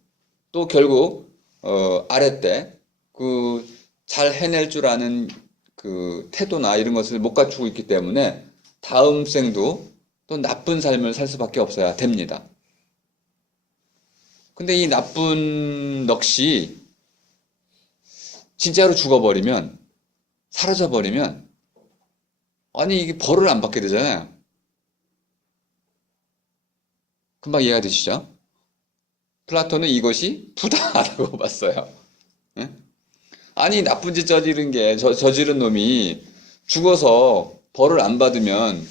또 결국 아랫때 그 잘 해낼 줄 아는 그 태도나 이런 것을 못 갖추고 있기 때문에 다음 생도 또 나쁜 삶을 살 수밖에 없어야 됩니다. 근데 이 나쁜 넋이 진짜로 죽어버리면 사라져버리면 아니 이게 벌을 안 받게 되잖아요. 금방 이해가 되시죠? 플라톤은 이것이 부당하다고 봤어요. 응? 아니 나쁜 짓 저지른 게 저지른 놈이 죽어서 벌을 안 받으면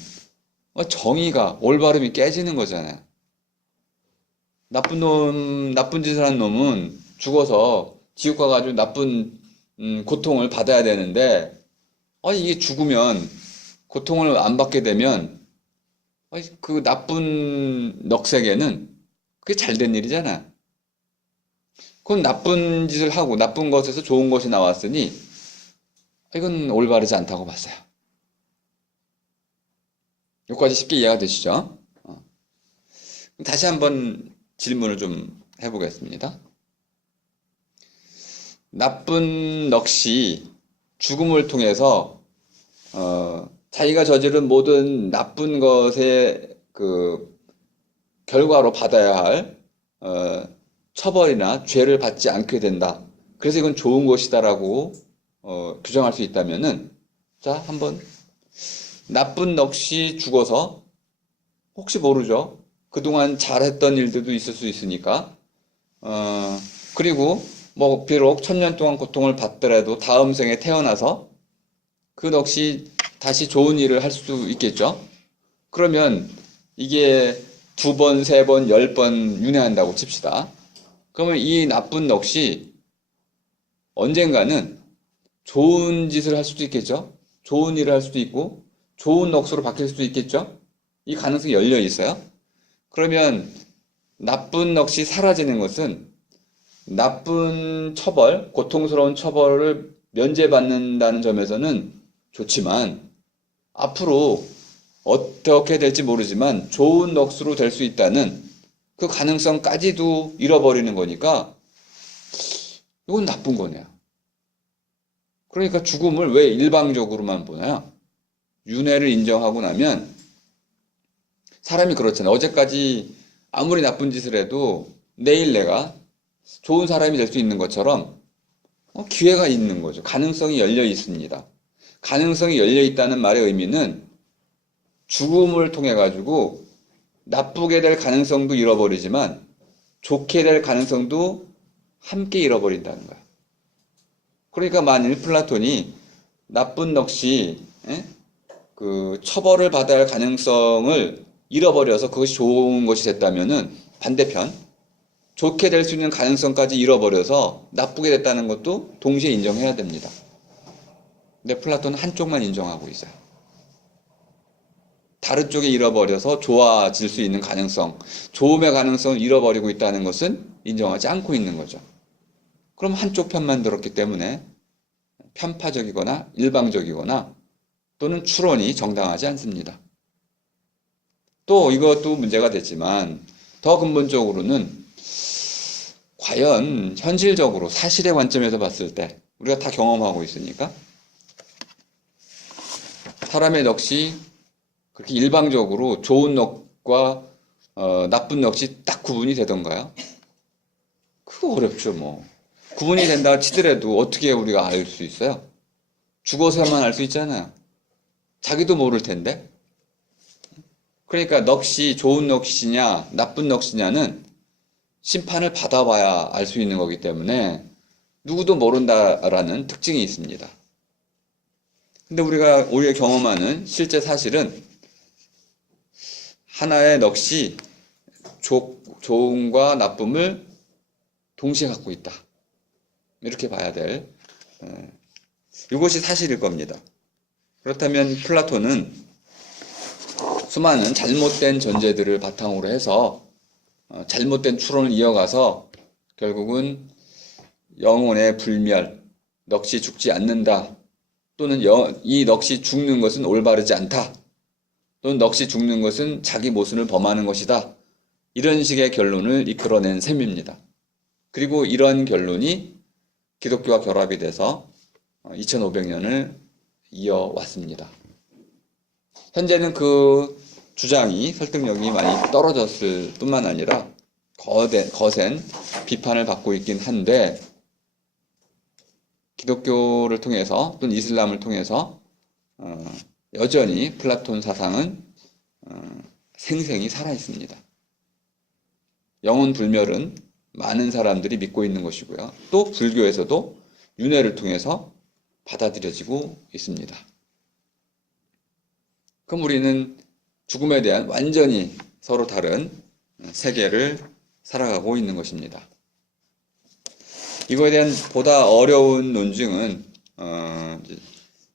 정의가 올바름이 깨지는 거잖아요. 나쁜 짓을 한 놈은 죽어서 지옥 가가지고 나쁜 고통을 받아야 되는데 이게 죽으면 고통을 안 받게 되면 그 나쁜 넋에게는 그게 잘된 일이잖아. 그건 나쁜 짓을 하고 나쁜 것에서 좋은 것이 나왔으니 이건 올바르지 않다고 봤어요. 여기까지 쉽게 이해가 되시죠? 다시 한번 질문을 좀 해보겠습니다. 나쁜 넋이 죽음을 통해서 자기가 저지른 모든 나쁜 것의 그 결과로 받아야 할 처벌이나 죄를 받지 않게 된다. 그래서 이건 좋은 것이다라고 규정할 수 있다면은, 자, 한번 나쁜 넋이 죽어서 혹시 모르죠. 그동안 잘했던 일들도 있을 수 있으니까. 그리고 뭐 비록 1000년 동안 고통을 받더라도 다음 생에 태어나서 그 넋이 다시 좋은 일을 할 수 있겠죠. 그러면 이게 2번, 3번, 10번 윤회한다고 칩시다. 그러면 이 나쁜 넋이 언젠가는 좋은 짓을 할 수도 있겠죠. 좋은 일을 할 수도 있고 좋은 넋으로 바뀔 수도 있겠죠. 이 가능성이 열려 있어요. 그러면 나쁜 넋이 사라지는 것은 나쁜 처벌, 고통스러운 처벌을 면제받는다는 점에서는 좋지만 앞으로 어떻게 될지 모르지만 좋은 넋으로 될 수 있다는 그 가능성까지도 잃어버리는 거니까 이건 나쁜 거네요. 그러니까 죽음을 왜 일방적으로만 보나요? 윤회를 인정하고 나면 사람이 그렇잖아요. 어제까지 아무리 나쁜 짓을 해도 내일 내가 좋은 사람이 될 수 있는 것처럼 기회가 있는 거죠. 가능성이 열려 있습니다. 가능성이 열려 있다는 말의 의미는 죽음을 통해 가지고 나쁘게 될 가능성도 잃어버리지만 좋게 될 가능성도 함께 잃어버린다는 거야. 그러니까 만일 플라톤이 나쁜 넋이 그 처벌을 받아야 할 가능성을 잃어버려서 그것이 좋은 것이 됐다면은 반대편 좋게 될 수 있는 가능성까지 잃어버려서 나쁘게 됐다는 것도 동시에 인정해야 됩니다. 근데 플라톤은 한쪽만 인정하고 있어요. 다른 쪽에 잃어버려서 좋아질 수 있는 가능성, 좋음의 가능성을 잃어버리고 있다는 것은 인정하지 않고 있는 거죠. 그럼 한쪽 편만 들었기 때문에 편파적이거나 일방적이거나 또는 추론이 정당하지 않습니다. 또 이것도 문제가 됐지만 더 근본적으로는 과연 현실적으로 사실의 관점에서 봤을 때 우리가 다 경험하고 있으니까 사람의 넋이 그렇게 일방적으로 좋은 넋과 나쁜 넋이 딱 구분이 되던가요? 그거 어렵죠, 뭐. 구분이 된다 치더라도 어떻게 우리가 알 수 있어요? 죽어서만 알 수 있잖아요. 자기도 모를 텐데. 그러니까 넋이 좋은 넋이냐, 나쁜 넋이냐는 심판을 받아봐야 알 수 있는 거기 때문에 누구도 모른다라는 특징이 있습니다. 근데 우리가 오히려 경험하는 실제 사실은 하나의 넋이 좋음과 나쁨을 동시에 갖고 있다. 이렇게 봐야 될 이것이 사실일 겁니다. 그렇다면 플라톤은 수많은 잘못된 전제들을 바탕으로 해서 잘못된 추론을 이어가서 결국은 영혼의 불멸, 넋이 죽지 않는다. 또는 이 넋이 죽는 것은 올바르지 않다. 또는 넋이 죽는 것은 자기 모순을 범하는 것이다. 이런 식의 결론을 이끌어낸 셈입니다. 그리고 이런 결론이 기독교와 결합이 돼서 2500년을 이어왔습니다. 현재는 그 주장이 설득력이 많이 떨어졌을 뿐만 아니라 거센 비판을 받고 있긴 한데 기독교를 통해서 또는 이슬람을 통해서 여전히 플라톤 사상은 생생히 살아 있습니다. 영혼 불멸은 많은 사람들이 믿고 있는 것이고요. 또 불교에서도 윤회를 통해서 받아들여지고 있습니다. 그럼 우리는 죽음에 대한 완전히 서로 다른 세계를 살아가고 있는 것입니다. 이거에 대한 보다 어려운 논증은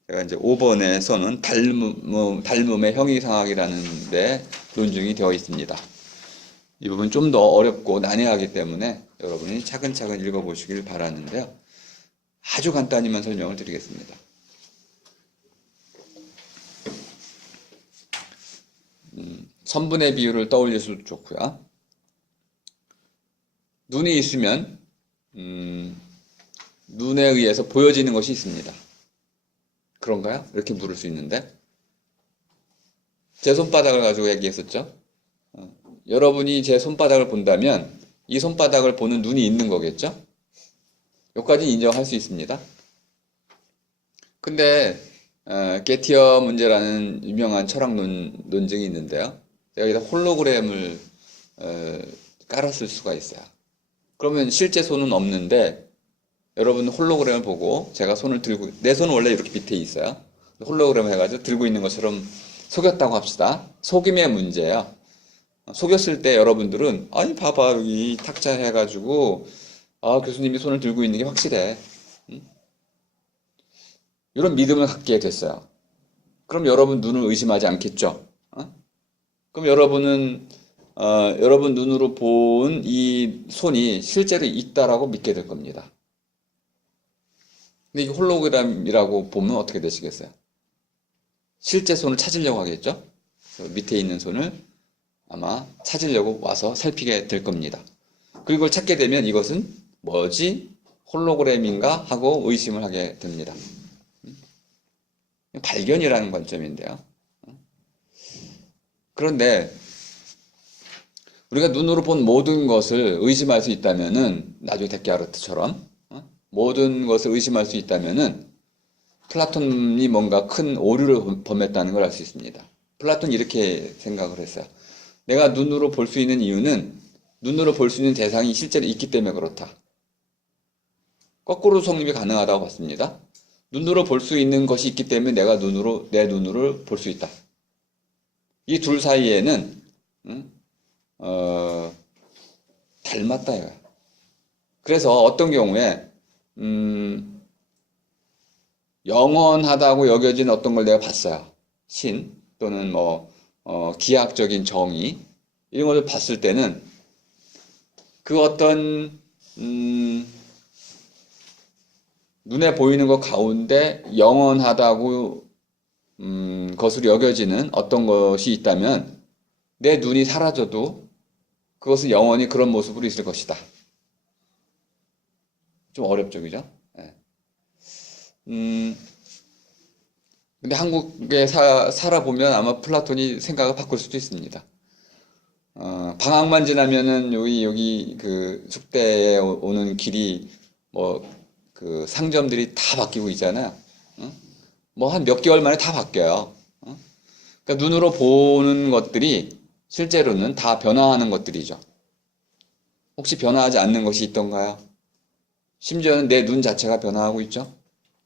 제가 이제 5번에서는 달문의 형이상학이라는 데 논증이 되어 있습니다. 이 부분 좀 더 어렵고 난해하기 때문에 여러분이 차근차근 읽어보시길 바라는데요. 아주 간단히만 설명을 드리겠습니다. 선분의 비율을 떠올릴 수도 좋고요. 눈이 있으면 눈에 의해서 보여지는 것이 있습니다. 그런가요? 이렇게 물을 수 있는데 제 손바닥을 가지고 얘기했었죠. 여러분이 제 손바닥을 본다면 이 손바닥을 보는 눈이 있는 거겠죠? 여기까지 인정할 수 있습니다. 근데 게티어 문제라는 유명한 철학 논증이 있는데요. 제가 여기다 홀로그램을 깔았을 수가 있어요. 그러면 실제 손은 없는데 여러분 홀로그램을 보고 제가 손을 들고 내 손은 원래 이렇게 밑에 있어요. 홀로그램 해가지고 들고 있는 것처럼 속였다고 합시다. 속임의 문제예요. 속였을 때 여러분들은 아니 봐봐 여기 탁자 해가지고 교수님이 손을 들고 있는 게 확실해. 이런 믿음을 갖게 됐어요. 그럼 여러분 눈을 의심하지 않겠죠? 그럼 여러분은 여러분 눈으로 본 이 손이 실제로 있다라고 믿게 될 겁니다. 근데 이게 홀로그램이라고 보면 어떻게 되시겠어요? 실제 손을 찾으려고 하겠죠? 밑에 있는 손을 아마 찾으려고 와서 살피게 될 겁니다. 그리고 이걸 찾게 되면 이것은 뭐지? 홀로그램인가? 하고 의심을 하게 됩니다. 발견이라는 관점인데요. 그런데 우리가 눈으로 본 모든 것을 의심할 수 있다면은 나중에 데카르트처럼 모든 것을 의심할 수 있다면은 플라톤이 뭔가 큰 오류를 범했다는 걸 알 수 있습니다. 플라톤이 이렇게 생각을 했어요. 내가 눈으로 볼 수 있는 이유는 눈으로 볼 수 있는 대상이 실제로 있기 때문에 그렇다. 거꾸로 성립이 가능하다고 봤습니다. 눈으로 볼 수 있는 것이 있기 때문에 내가 내 눈으로 볼 수 있다. 이 둘 사이에는 닮았다 이거야. 그래서 어떤 경우에 영원하다고 여겨진 어떤 걸 내가 봤어요. 신 또는 기하학적인 정의 이런 걸 봤을 때는 그 어떤 눈에 보이는 것 가운데 영원하다고 것으로 여겨지는 어떤 것이 있다면 내 눈이 사라져도 그것은 영원히 그런 모습으로 있을 것이다. 좀 어렵죠, 그죠? 근데 한국에 살아보면 아마 플라톤이 생각을 바꿀 수도 있습니다. 방학만 지나면은 여기 그 숙대에 오는 길이 그 상점들이 다 바뀌고 있잖아요. 한 몇 개월 만에 다 바뀌어요. 그러니까 눈으로 보는 것들이 실제로는 다 변화하는 것들이죠. 혹시 변화하지 않는 것이 있던가요? 심지어는 내 눈 자체가 변화하고 있죠.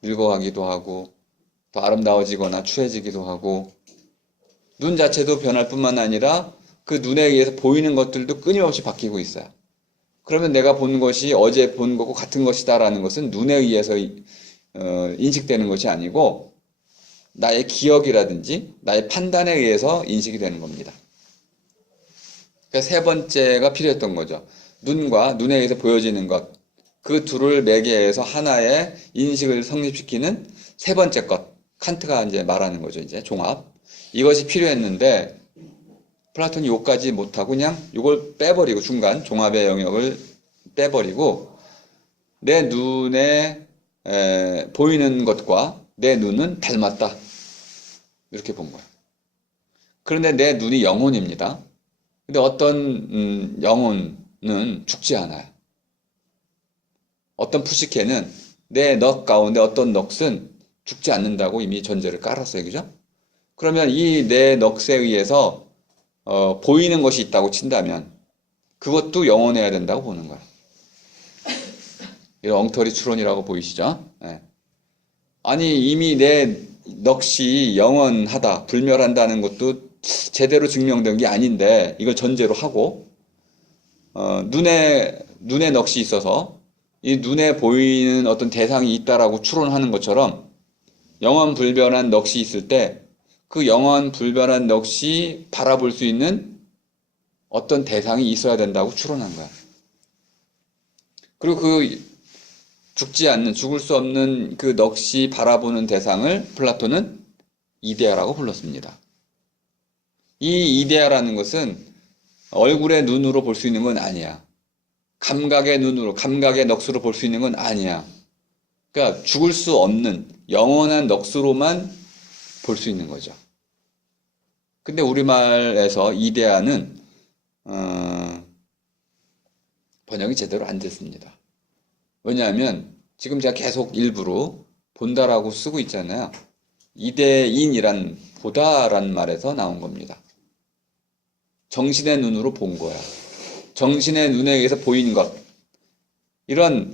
늙어가기도 하고 더 아름다워지거나 추해지기도 하고 눈 자체도 변할 뿐만 아니라 그 눈에 의해서 보이는 것들도 끊임없이 바뀌고 있어요. 그러면 내가 본 것이 어제 본 거고 같은 것이다라는 것은 눈에 의해서 인식되는 것이 아니고 나의 기억이라든지 나의 판단에 의해서 인식이 되는 겁니다. 그러니까 세 번째가 필요했던 거죠. 눈과 눈에 의해서 보여지는 것. 그 둘을 매개해서 하나의 인식을 성립시키는 세 번째 것. 칸트가 이제 말하는 거죠. 이제 종합. 이것이 필요했는데 플라톤이 요까지 못하고 그냥 이걸 빼버리고 중간 종합의 영역을 빼버리고 내 눈에 보이는 것과 내 눈은 닮았다. 이렇게 본 거예요. 그런데 내 눈이 영혼입니다. 근데 어떤 영혼은 죽지 않아요. 어떤 푸시케는 내 넋 가운데 어떤 넋은 죽지 않는다고 이미 전제를 깔았어요. 그죠? 그러면 이 내 넋에 의해서 보이는 것이 있다고 친다면 그것도 영원해야 된다고 보는 거예요. 이런 엉터리 추론이라고 보이시죠? 네. 아니 이미 내 넋이 영원하다, 불멸한다는 것도 제대로 증명된 게 아닌데 이걸 전제로 하고 눈에 넋이 있어서 이 눈에 보이는 어떤 대상이 있다라고 추론하는 것처럼 영원 불변한 넋이 있을 때 그 영원 불변한 넋이 바라볼 수 있는 어떤 대상이 있어야 된다고 추론한 거야. 그리고 그 죽지 않는, 죽을 수 없는 그 넋이 바라보는 대상을 플라톤은 이데아라고 불렀습니다. 이 이데아라는 것은 얼굴의 눈으로 볼 수 있는 건 아니야. 감각의 눈으로, 감각의 넋으로 볼 수 있는 건 아니야. 그러니까 죽을 수 없는 영원한 넋으로만 볼 수 있는 거죠. 근데 우리말에서 이데아는 번역이 제대로 안 됐습니다. 왜냐하면 지금 제가 계속 일부러 본다라고 쓰고 있잖아요. 이데인이란 보다란 말에서 나온 겁니다. 정신의 눈으로 본 거야. 정신의 눈에 의해서 보인 것. 이런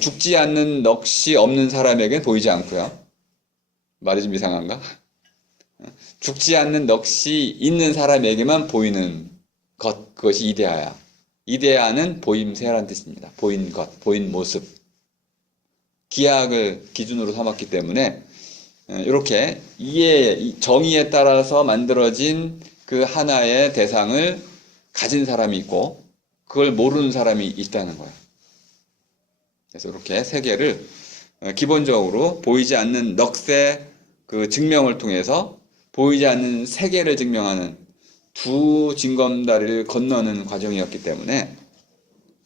죽지 않는 넋이 없는 사람에게는 보이지 않고요. 말이 좀 이상한가? 죽지 않는 넋이 있는 사람에게만 보이는 것, 그것이 이데아야. 이데아는 보임새라는 뜻입니다. 보인 것, 보인 모습. 기하학을 기준으로 삼았기 때문에 이렇게 정의에 따라서 만들어진 그 하나의 대상을 가진 사람이 있고 그걸 모르는 사람이 있다는 거예요. 그래서 이렇게 세 개를 기본적으로 보이지 않는 넋의 그 증명을 통해서 보이지 않는 세계를 증명하는 두 징검다리를 건너는 과정이었기 때문에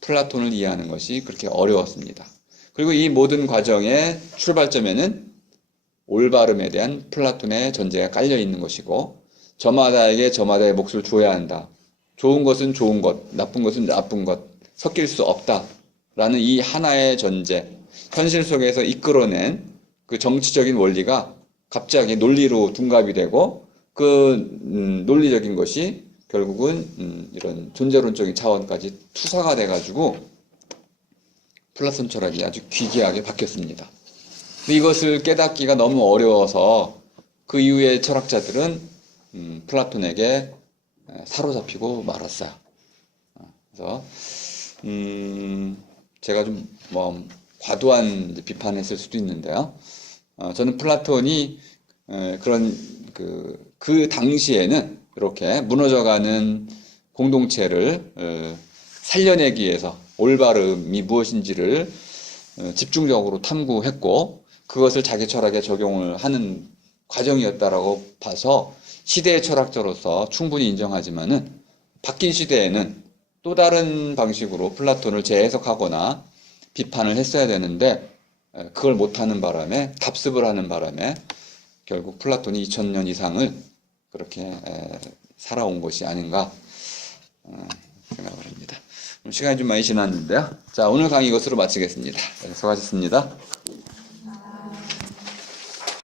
플라톤을 이해하는 것이 그렇게 어려웠습니다. 그리고 이 모든 과정의 출발점에는 올바름에 대한 플라톤의 전제가 깔려 있는 것이고 저마다에게 저마다의 몫을 주어야 한다. 좋은 것은 좋은 것, 나쁜 것은 나쁜 것, 섞일 수 없다라는 이 하나의 전제, 현실 속에서 이끌어낸 그 정치적인 원리가 갑자기 논리로 둔갑이 되고 그 논리적인 것이 결국은 이런 존재론적인 차원까지 투사가 돼가지고 플라톤 철학이 아주 귀기하게 바뀌었습니다. 이것을 깨닫기가 너무 어려워서 그 이후의 철학자들은 플라톤에게 사로잡히고 말았어요. 그래서 제가 좀 과도한 비판했을 수도 있는데요. 저는 플라톤이 그런 그 당시에는 이렇게 무너져가는 공동체를 살려내기 위해서 올바름이 무엇인지를 집중적으로 탐구했고 그것을 자기 철학에 적용을 하는 과정이었다라고 봐서 시대의 철학자로서 충분히 인정하지만은 바뀐 시대에는 또 다른 방식으로 플라톤을 재해석하거나 비판을 했어야 되는데 그걸 못하는 바람에 답습을 하는 바람에 결국 플라톤이 2000년 이상을 그렇게 살아온 것이 아닌가 생각을 합니다. 시간이 좀 많이 지났는데요. 자, 오늘 강의 이것으로 마치겠습니다. 수고하셨습니다.